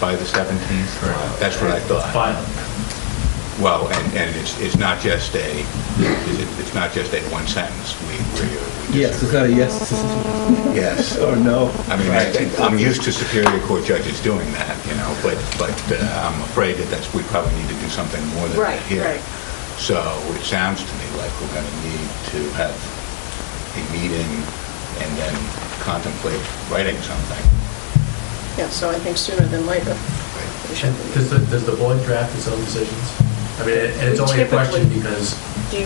by the 17th? That's what I thought. Fine. Well, and it's not just it's not just a one sentence. We Yes, it's not a yes decision. Yes. Or no. I mean, I'm used to Superior Court judges doing that, but I'm afraid that we probably need to do something more than that here. Right. So it sounds to me like we're going to need to have a meeting and then contemplate writing something. Yeah, so I think sooner than later. we should- Does the board draft its own decisions? I mean, and it's only a question Typically. because Do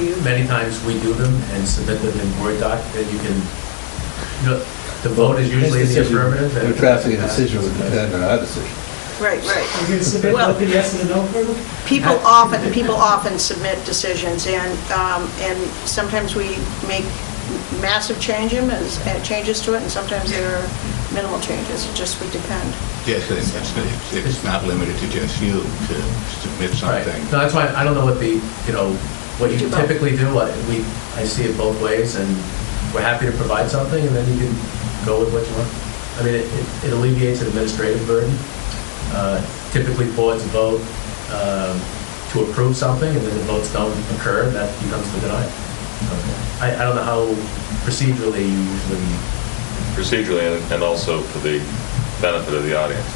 you? many times we do them and submit them in Word doc, and you can, the vote is usually in the affirmative. and- We're drafting a decision would depend on our decision. Right. Are you going to submit Well- both a yes and a no for them? People often submit decisions, and sometimes we make massive changes to it, and sometimes there are minimal changes. It just would depend. Yes, it's not limited to just you to submit Right. something. No, that's why, I don't know what what We do you both. typically do. I see it both ways, and we're happy to provide something, and then you can go with what you want. I mean, it alleviates an administrative burden. Typically, boards vote to approve something, and then the votes don't occur, and that becomes the denial. So, I don't know how procedurally you usually... Procedurally, and also for the benefit of the audience,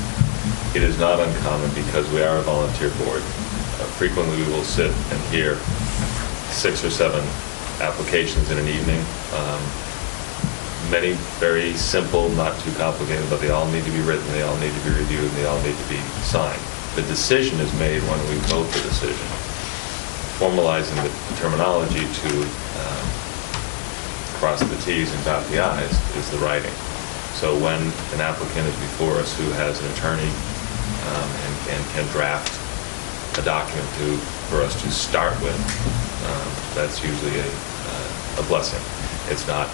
it is not uncommon because we are a volunteer board. Frequently, we will sit and hear 6 or 7 applications in an evening. Many very simple, not too complicated, but they all need to be written, they all need to be reviewed, and they all need to be signed. The decision is made when we vote the decision. Formalizing the terminology to cross the Ts and dot the Is is the writing. So when an applicant is before us who has an attorney and can draft a document for us to start with, that's usually a blessing. It's not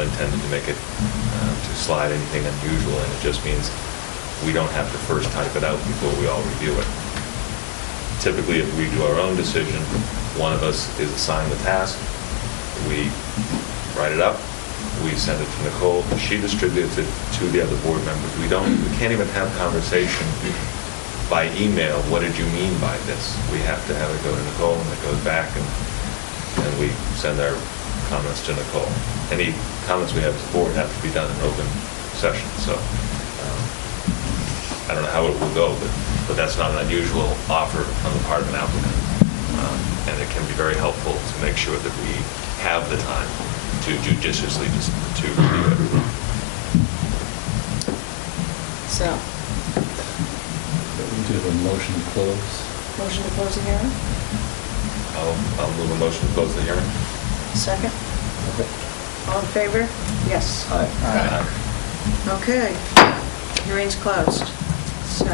intended to make it to slide anything unusual, and it just means we don't have to first type it out before we all review it. Typically, if we do our own decision, one of us is assigned the task. We write it up. We send it to Nicole. She distributes it to the other board members. We can't even have conversation by email. What did you mean by this? We have to have it go to Nicole, and it goes back, and we send our comments to Nicole. Any comments we have as a board have to be done in open session. So I don't know how it will go, but that's not an unusual offer on the part of an applicant. And it can be very helpful to make sure that we have the time to judiciously to review it. So, We do have a motion to close. motion to close the hearing? I'll move a motion to close the hearing. Second? All in favor? Yes. Aye. Okay. Hearing's closed. So,